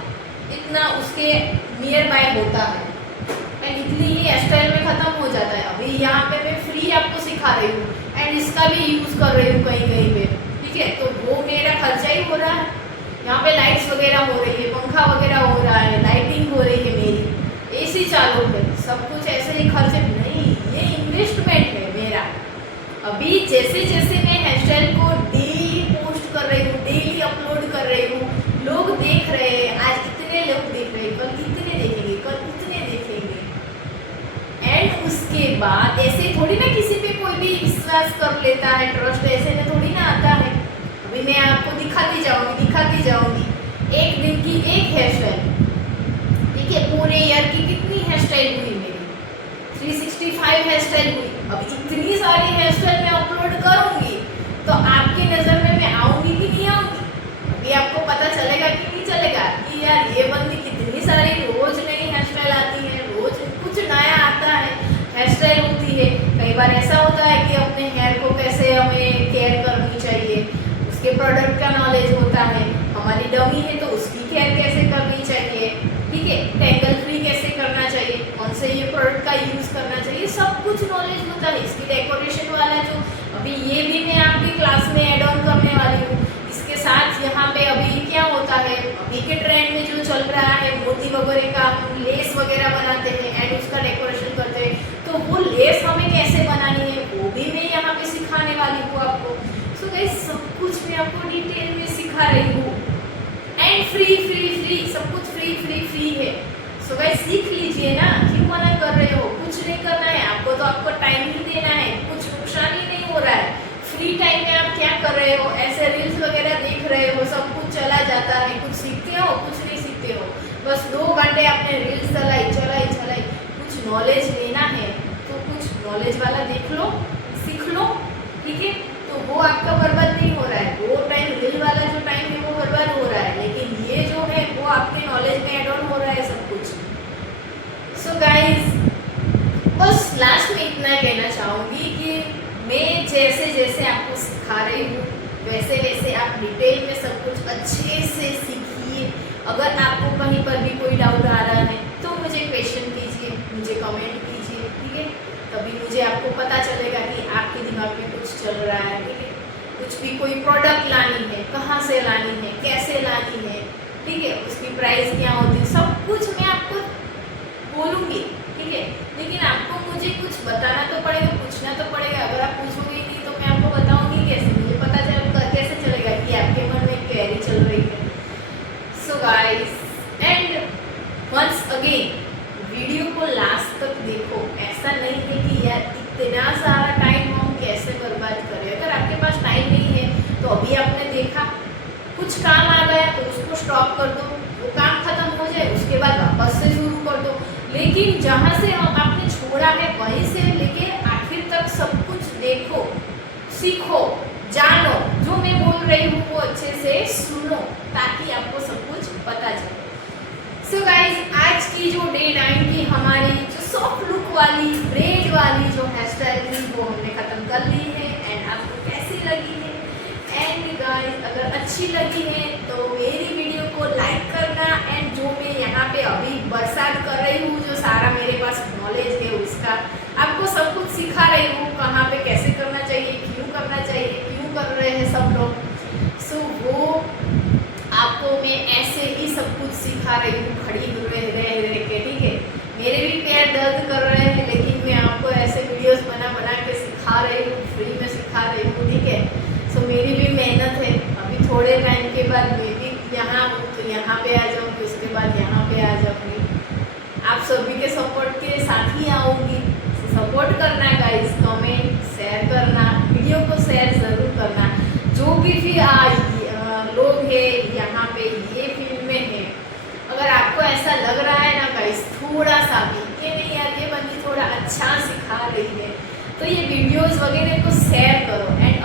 इतना उसके नियर बाय होता है एंड इतनी ही हेयर स्टाइल में ख़त्म हो जाता है। अभी यहाँ पे मैं फ्री आपको सिखा रही हूँ एंड इसका भी यूज़ कर रही हूँ कहीं कहीं पे, ठीक है। तो वो मेरा खर्चा ही हो रहा है। यहाँ पे लाइट्स वगैरह हो रही है, पंखा वगैरह हो रहा है, लाइटिंग हो रही है, मेरी एसी चालू है, सब कुछ ऐसे ही खर्चे नहीं, ये इन्वेस्टमेंट है मेरा। अभी जैसे जैसे मैं हेयर स्टाइल को डेली पोस्ट कर रही हूँ, डेली अपलोड कर रही हूँ, लोग देख रहे हैं, आज इतने लोग देख रहे हैं, कल कितने देखेंगे, कल कितने देखेंगे। एंड उसके बाद ऐसे थोड़ी ना किसी पे कोई भी विश्वास कर लेता है, ट्रस्ट ऐसे में थोड़ी ना आता है। अभी मैं आपको दिखाती जाऊंगी एक दिन की एक हेयर स्टाइल, ठीक है, पूरे ईयर की कितनी हेयर स्टाइल हुई मेरी, 365 हेयर स्टाइल हुई। अब इतनी सारी हेयर स्टाइल मैं अपलोड करूंगी तो आपकी नज़र में मैं आऊंगी कि नहीं आऊंगी, अभी आपको पता चलेगा कि नहीं चलेगा कि यार ये बंदी कितनी सारी रोज नई हेयर स्टाइल आती है, रोज कुछ नया आता है, हेयर स्टाइल होती है। कई बार ऐसा होता है कि अपने हेयर को कैसे हमें केयर करनी चाहिए, उसके प्रोडक्ट का नॉलेज होता है। हमारी डमी है तो उसकी केयर कैसे करनी चाहिए, ठीक है, टेंगल फ्री कैसे करना चाहिए, कौन से ये प्रोडक्ट का यूज़ करना चाहिए, सब कुछ नॉलेज होता है। इसकी डेकोरेशन वाला जो अभी ये भी मैं आपकी क्लास में ऐड ऑन करने वाली हूँ। इसके साथ यहाँ पे अभी क्या होता है, अभी के ट्रेंड में जो चल रहा है मोती वगैरह का, हम लेस वगैरह बनाते हैं एंड उसका डेकोरेशन करते हैं, तो वो लेस हमें कैसे बनानी है वो भी मैं यहाँ पे सिखाने वाली हूँ आपको। सो गाइस सब कुछ मैं आपको डिटेल में सिखा रही हूँ एंड फ्री सब कुछ फ्री है। सो गाइस सीख लीजिए ना, क्यों मना कर रहे हो, कुछ नहीं करना है आपको, तो आपको टाइम ही देना है, कुछ नुकसान ही नहीं हो रहा है। फ्री टाइम में आप क्या कर रहे हो, ऐसे रील्स वगैरह देख रहे हो, सब कुछ चला जाता है, कुछ सीखते हो कुछ नहीं सीखते हो, बस 2 घंटे आपने रील्स चलाई, कुछ नॉलेज लेना है तो कुछ नॉलेज वाला देख लो, सीख लो, ठीक है। तो वो आपका बर्बाद नहीं हो रहा है, वो टाइम रील वाला जो टाइम है वो बर्बाद हो रहा है, लेकिन ये जो है वो आपके नॉलेज में एड ऑन हो रहा है सब कुछ। सो गाइज बस लास्ट में इतना कहना चाहूँगी कि मैं जैसे जैसे आपको सिखा रही हूँ वैसे वैसे आप डिटेल में सब कुछ अच्छे से सीखिए। अगर आपको कहीं पर भी कोई डाउट आ रहा है तो मुझे क्वेश्चन कीजिए, मुझे कमेंट कीजिए, ठीक है। तभी मुझे आपको पता चलेगा कि आपके दिमाग में कुछ चल रहा है, ठीक है। कुछ भी कोई प्रोडक्ट लानी है, कहाँ से लानी है, कैसे लानी है, ठीक है, उसकी प्राइस क्या होती है, सब कुछ मैं आपको बोलूँगी, ठीक है। लेकिन आपको मुझे कुछ बताना तो पड़ेगा, पूछना तो पड़ेगा। अगर आप पूछोगे नहीं तो मैं आपको बताऊँगी कैसे, मुझे पता कैसे चलेगा कि आपके मन में क्वेरी चल रही है। So guys and once again video को लास्ट तक देखो, ऐसा नहीं है कि यार इतना सारा टाइम हम कैसे बर्बाद करें। अगर आपके पास टाइम नहीं है तो अभी आपने देखा कुछ काम आ गया तो उसको स्टॉप कर दो, वो काम खत्म हो जाए उसके बाद वापस से शुरू कर दो। लेकिन जहाँ से हम आपने छोड़ा है वहीं से लेके आखिर तक सब कुछ देखो, सीखो, जानो, जो मैं बोल रही हूँ वो अच्छे से सुनो ताकि आपको सब कुछ पता चले। सो गाइज आज की जो डे 9 की हमारी जो सॉफ्ट लुक वाली ब्रेड वाली जो हेयर स्टाइल थी वो हमने ख़त्म कर ली है। एंड आपको कैसी लगी है, एंड गाइज अगर अच्छी लगी है तो मेरी वीडियो को लाइक करना। एंड जो मैं यहाँ पे अभी बरसात कर रही हूँ, जो सारा मेरे पास नॉलेज है उसका आपको सब कुछ सिखा रही हूँ, कहाँ पे कैसे करना चाहिए, क्यों करना चाहिए, क्यों कर रहे हैं सब लोग। सो वो आपको मैं ऐसे ही सब कुछ सिखा रही हूँ खड़ी रह के, ठीक है। मेरे भी पैर दर्द कर रहे हैं लेकिन मैं आपको ऐसे वीडियोस बना के सिखा रही हूँ, फ्री में सिखा रही हूँ, ठीक है। सो मेरी भी मेहनत है। अभी थोड़े टाइम के बाद मैं भी यहाँ हूँ तो यहाँ पे आ जाऊँगी, उसके बाद यहाँ पे आ जाऊँगी, आप सभी के सपोर्ट के साथ ही आऊँगी। सपोर्ट करना गाइस, कमेंट शेयर करना, वीडियो को शेयर ज़रूर करना। जो भी लोग हैं यहाँ पे ये फील्ड में है, अगर आपको ऐसा लग रहा है ना गाइस थोड़ा सा भी कि नहीं यार ये बंदी थोड़ा अच्छा सिखा रही है, तो ये वीडियोस वगैरह को शेयर करो। एंड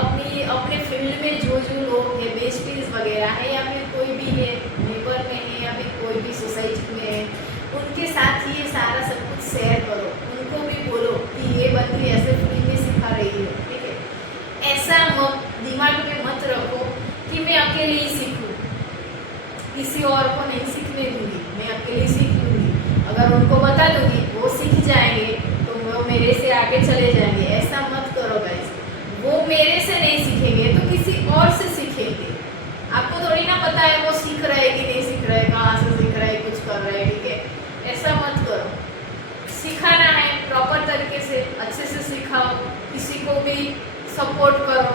अपने फील्ड में जो लोग हैं, बेस्टीज वगैरह है या फिर कोई भी है नेबर में है या फिर कोई भी सोसाइटी में है, उनके साथ ये सारा सब कुछ शेयर करो। उनको भी बोलो कि ये बंदी ऐसे फ्री में सिखा रही है, ठीक है। ऐसा दिमाग में मत रखो कि मैं अकेले ही सीखूँ, किसी और को नहीं सीखने दूंगी, मैं अकेले सीख लूँगी। अगर उनको बता दूंगी वो सीख जाएंगे तो वो मेरे से आगे चले जाएंगे। ऐसा मत करो गाइस, वो मेरे से नहीं सीखेंगे तो किसी और से सीखेंगे। आपको थोड़ी ना पता है वो सीख रहा है कि नहीं सीख रहा है, कहाँ से सीख रहा है, कुछ कर रहा है, ठीक है। ऐसा मत करो। सिखाना है प्रॉपर तरीके से, अच्छे से सिखाओ। किसी को भी सपोर्ट करो।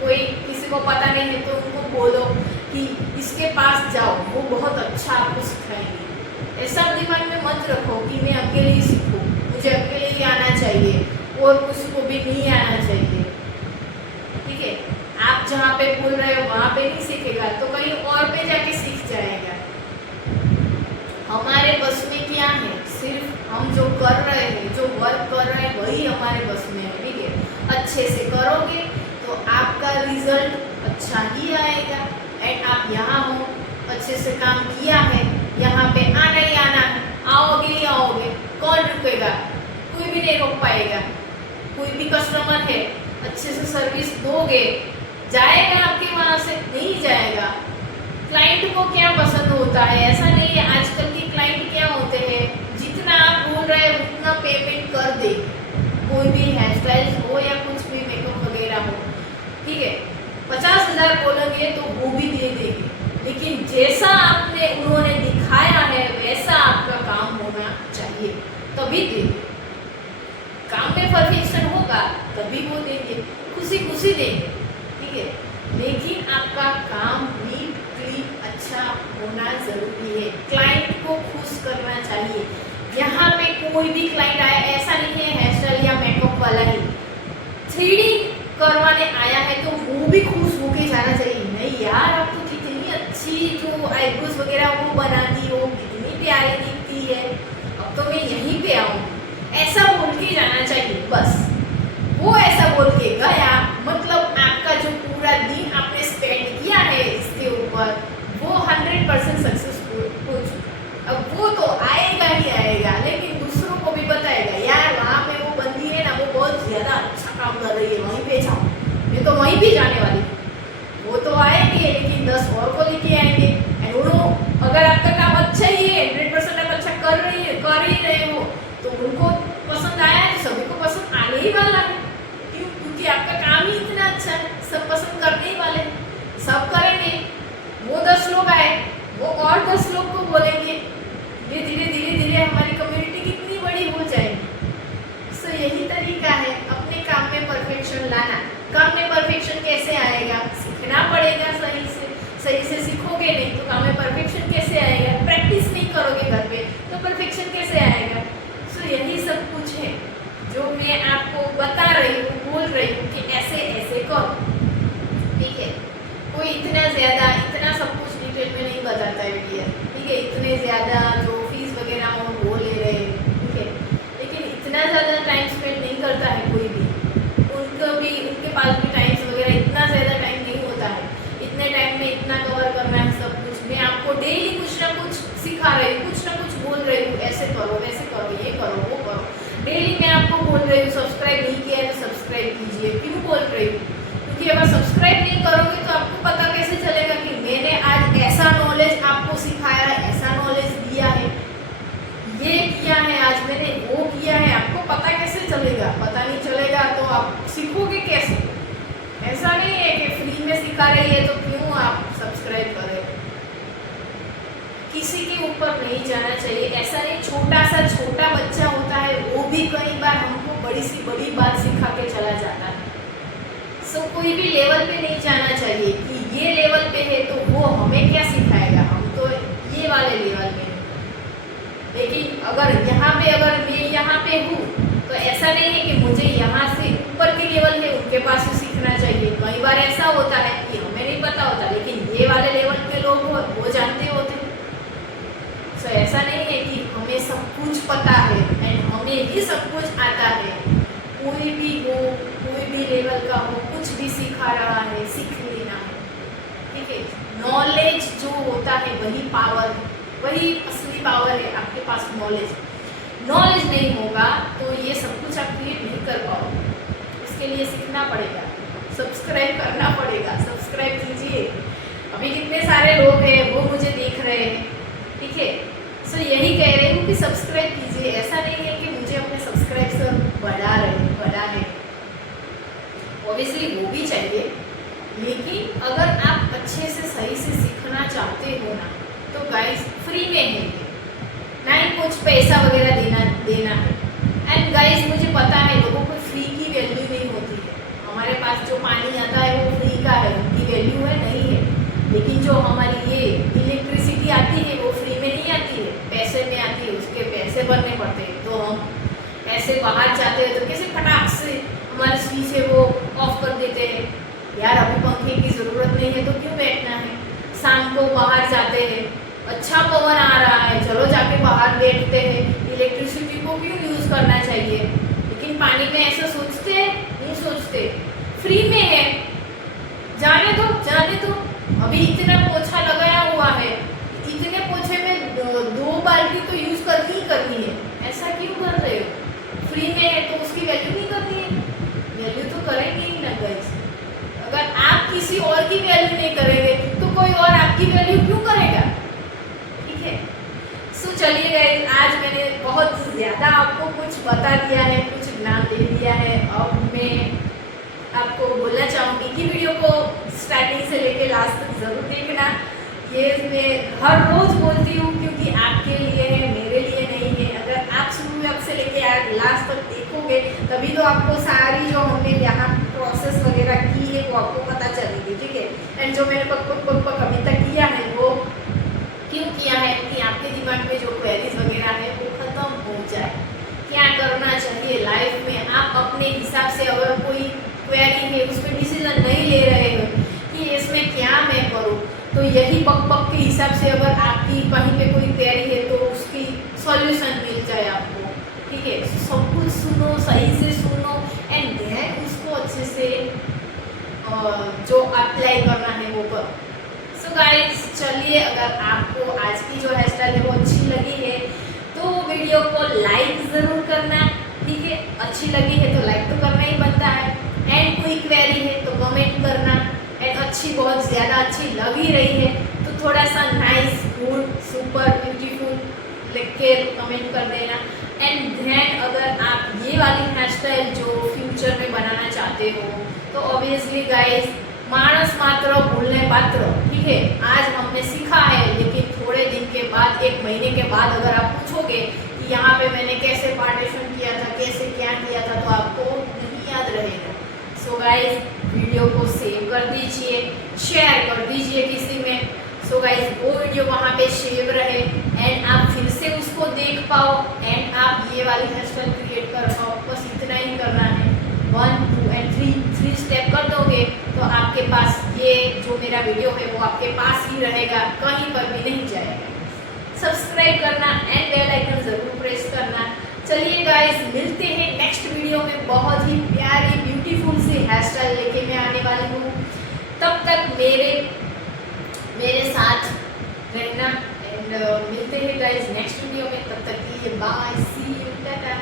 कोई किसी को पता नहीं है तो उनको बोलो कि इसके पास जाओ, वो बहुत अच्छा आपको सिखाएंगे। ऐसा दिमाग में मत रखो कि मैं अकेले ही सीखूं, मुझे अकेले ही आना चाहिए और किसी को भी नहीं आना चाहिए, ठीक है। आप जहाँ पे बोल रहे हो वहाँ पे नहीं सीखेगा तो कहीं और पे जाके सीख जाएगा। हमारे बस में क्या है, सिर्फ हम जो कर रहे हैं, जो वर्क कर रहे हैं वही हमारे बस में है, ठीक है। अच्छे से करोगे तो आपका रिजल्ट अच्छा ही आएगा। एंड आप यहाँ हो, अच्छे से काम किया है, यहाँ पे आना ही आना है, आओगे ही आओगे, कौन रुकेगा, कोई भी नहीं रोक पाएगा। कोई भी कस्टमर है, अच्छे से सर्विस दोगे, जाएगा आपके वहाँ से, नहीं जाएगा। क्लाइंट को क्या पसंद होता है, ऐसा नहीं है। आजकल के क्लाइंट क्या होते हैं, जितना आप बोल रहे हैं उतना पेमेंट कर दे। कोई भी हेयर स्टाइल हो या कुछ भी मेकअप वगैरह हो, ठीक है, 50,000 बोलोगे तो वो भी दे देंगे। लेकिन जैसा आपने उन्होंने दिखाया है वैसा आपका काम होना चाहिए, तभी देंगे। काम में परफेक्शन होगा तभी वो देंगे, खुशी खुशी देंगे, ठीक है। लेकिन आपका काम नीट क्लीन अच्छा होना जरूरी है। क्लाइंट को खुश करना चाहिए। यहाँ पे कोई भी क्लाइंट आया, ऐसा नहीं है हेयर स्टाइल या मेकअप वाला ही 3D करवाने आया है तो वो भी खुश होके जाना चाहिए। नहीं यार, आप तो कितनी अच्छी जो आईब्रोज वगैरह वो बनाती हो, कितनी प्यारी दिखती है, अब तो मैं यहीं पे आऊँगी, ऐसा बोल के जाना चाहिए। बस वो ऐसा बोल के गया, मतलब आपका जो पूरा दिन आपने स्पेंड किया है इसके ऊपर वो 100% सक्सेसफुल हो चुका। अब वो तो आएगा ही आएगा, लेकिन दूसरों को भी बताएगा यार वहाँ पे वो बंदी है ना, वो बहुत ज़्यादा अच्छा काम कर रही है, वहीं पे जाओ, मैं तो वहीं भी जाने वाली हूँ। वो तो आएंगे लेकिन 10 और को लेके आएंगे। एंड उन्होंने अगर आपका काम अच्छा ही है, 100% आप अच्छा कर ही रहे हो तो उनको पसंद आया है तो सभी को पसंद आने ही वाला है। क्यों? क्योंकि आपका काम ही इतना अच्छा है, सब पसंद करने ही वाले, सब करेंगे। वो 10 लोग आए, वो और 10 लोग को बोलेंगे, ये धीरे धीरे हमारी कम्युनिटी कितनी बड़ी हो जाएगी। सो यही तरीका है अपने काम में परफेक्शन लाना। काम में परफेक्शन कैसे आएगा, सीखना पड़ेगा। सही से सीखोगे नहीं तो काम में परफेक्शन कैसे आएगा। प्रैक्टिस नहीं करोगे घर पे तो परफेक्शन कैसे आएगा। सो यही सब कुछ है जो मैं आपको बता रही हूँ, बोल रही हूँ कि ऐसे ऐसे करो, ठीक है। कोई इतना सब कुछ डिटेल में नहीं बताता है भैया, ठीक है। इतने ज़्यादा जो फीस वगैरह वो ले रहे हैं, ठीक है, लेकिन इतना ज़्यादा टाइम स्पेंड नहीं करता है कोई भी। उनके पास भी टाइम्स वगैरह इतना ज़्यादा टाइम नहीं होता है। इतने टाइम में इतना कवर करना है सब कुछ। मैं आपको डेली कुछ ना कुछ सिखा रही हूँ, कुछ ना कुछ बोल रही हूँ, ऐसे करो वैसे करो, ये करो वो करो। डेली मैं आपको बोल रही हूँ, सब्सक्राइब नहीं किया है तो सब्सक्राइब कीजिए। क्यों बोल रही हूँ? क्योंकि अगर सब्सक्राइब नहीं करोगे तो आपको पता कैसे चलेगा कि मैंने आज ऐसा नॉलेज आपको सिखाया है, ऐसा नॉलेज दिया है, ये किया है, आज मैंने वो किया है। आपको पता कैसे चलेगा? पता नहीं चलेगा तो आप सीखोगे कैसे? ऐसा नहीं है कि फ्री में सिखा रही है तो क्यों आप सब्सक्राइब करें। किसी के ऊपर नहीं जाना चाहिए। ऐसा नहीं, छोटा बच्चा होता है वो भी कई बार हमको बड़ी सी बड़ी बात सिखा के चला जाता है। सो कोई भी लेवल पे नहीं जाना चाहिए कि ये लेवल पे है तो वो हमें क्या सिखाएगा, हम तो ये वाले लेवल पे हैं। लेकिन अगर मैं यहाँ पे हूँ तो ऐसा नहीं है कि मुझे यहाँ से ऊपर के लेवल है उनके पास से सीखना चाहिए। कई बार ऐसा होता है कि हमें नहीं पता होता, लेकिन ये वाले लेवल के लोग वो जानते होते हैं। सो ऐसा नहीं है कि हमें सब कुछ पता है एंड हमें ही सब कुछ आता है। कोई भी हो, कोई भी लेवल का हो, कुछ भी सिखा रहा है, सीख लेना है, ठीक है। नॉलेज जो होता है वही पावर है, वही असली पावर है आपके पास। नॉलेज नहीं होगा तो ये सब कुछ आप क्रिएट नहीं कर पाओगे। इसके लिए सीखना पड़ेगा, सब्सक्राइब करना पड़ेगा। सब्सक्राइब कीजिए, अभी कितने सारे लोग हैं वो मुझे देख रहे हैं, ठीक है। सो यही कह रही हूँ कि सब्सक्राइब कीजिए। ऐसा नहीं है कि मुझे अपने सब्सक्राइबर बढ़ाने, ऑब्वियसली वो भी चाहिए, लेकिन अगर आप अच्छे से सही से सीखना चाहते हो ना, तो गाइस फ्री में है, ना ही कुछ पैसा वगैरह देना है। एंड गाइस मुझे पता है लोगों को फ्री की वैल्यू नहीं होती है। हमारे पास जो पानी आता है वो फ्री का है, उनकी वैल्यू है नहीं है। लेकिन जो हमारी ये इलेक्ट्रिसिटी आती है वो फ्री में नहीं आती है, पैसे में आती है, उसके पैसे भरने पड़ते हैं। तो हम ऐसे बाहर जाते हैं तो कैसे फटाक से हमारे स्विच है वो ऑफ कर देते हैं, यार अभी पंखे की ज़रूरत नहीं है तो क्यों बैठना है। शाम को बाहर जाते हैं, अच्छा पवन आ रहा है, चलो जाके बाहर बैठते हैं, इलेक्ट्रिसिटी को क्यों यूज़ करना चाहिए। लेकिन पानी में ऐसा सोचते हैं, नहीं सोचते, फ्री में है, जाने दो। अभी इतना पोछा लगाया हुआ है, इतने पोछे में 2 बाल्टी तो यूज़ करनी है, ऐसा क्यों कर रहे हो। फ्री में है तो उसकी वैल्यू नहीं करनी है, वैल्यू तो करेंगे ही ना गाइस। अगर आप किसी और की वैल्यू नहीं करेंगे तो कोई और आपकी वैल्यू क्यों करेगा, ठीक है। सो चलिए गाइस, आज मैंने बहुत ज़्यादा आपको कुछ बता दिया है, कुछ ज्ञान दे दिया है। अब मैं आपको बोलना चाहूँगी कि वीडियो को स्टार्टिंग से लेके लास्ट तक ज़रूर देखना। ये मैं हर रोज़ बोलती हूँ क्योंकि आपके लिए है, मेरे लिए नहीं है। अगर आप शुरू से लेके लास्ट तक देखोगे तभी तो आपको सारी जो हमने यहाँ प्रोसेस वगैरह की है वो आपको पता चलेगी, ठीक है। एंड जो मैंने पक अभी तक किया है वो क्यों किया है कि आपके दिमाग में जो क्वेरीज वगैरह है वो ख़त्म हो जाए। क्या करना चाहिए लाइफ में, आप अपने हिसाब से अगर कोई क्वेरी है उस पर डिसीजन नहीं ले रहे हो कि इसमें क्या मैं करूँ, तो यही पक के हिसाब से अगर आपकी कहीं पे कोई क्वेरी है तो उसकी सॉल्यूशन मिल जाए आपको, ठीक है। सब कुछ सुनो, सही से सुनो एंड देन उसको अच्छे से जो अप्लाई करना है वो करो। सो गाइस चलिए, अगर आपको आज की जो हेयर स्टाइल है वो अच्छी लगी है तो वीडियो को लाइक ज़रूर करना, ठीक है। अच्छी लगी है तो लाइक तो करना ही बनता है। एंड कोई क्वेरी है तो कमेंट करना। एंड अच्छी, बहुत ज़्यादा अच्छी लग ही रही है तो थोड़ा सा नाइस, गुड, सुपर, ब्यूटीफुल लिख के कमेंट कर देना। एंड देन अगर आप ये वाली हेयर स्टाइल जो फ्यूचर में बनाना चाहते हो तो ऑब्वियसली गाइस, मानस मात्र भूलने पात्र, ठीक है। आज हमने सीखा है, लेकिन थोड़े दिन के बाद, 1 महीने के बाद अगर आप पूछोगे कि यहाँ पे मैंने कैसे पार्टीशन किया था, कैसे क्या किया था, तो आपको नहीं याद रहेगा। सो गाइस, वीडियो को सेव कर दीजिए, शेयर कर दीजिए किसी में। सो गाइस, वो वीडियो वहाँ पे सेव रहे एंड आप फिर से उसको देख पाओ एंड आप ये वाली हेयर स्टाइल क्रिएट कर पाओ। बस इतना ही करना है। 1, 2 एंड 3 स्टेप कर दोगे तो आपके पास ये जो मेरा वीडियो है वो आपके पास ही रहेगा, कहीं पर भी नहीं जाएगा। सब्सक्राइब करना एंड बेल आइकन ज़रूर प्रेस करना। चलिए गाइस, मिलते हैं नेक्स्ट वीडियो में। बहुत ही प्यारी ब्यूटीफुल सी हेयर स्टाइल लेके मैं आने वाली हूँ। तब तक मेरे साथ रहना एंड मिलते हैं गाइस नेक्स्ट वीडियो में। तब तक के लिए बाय, सी यू, टाटा।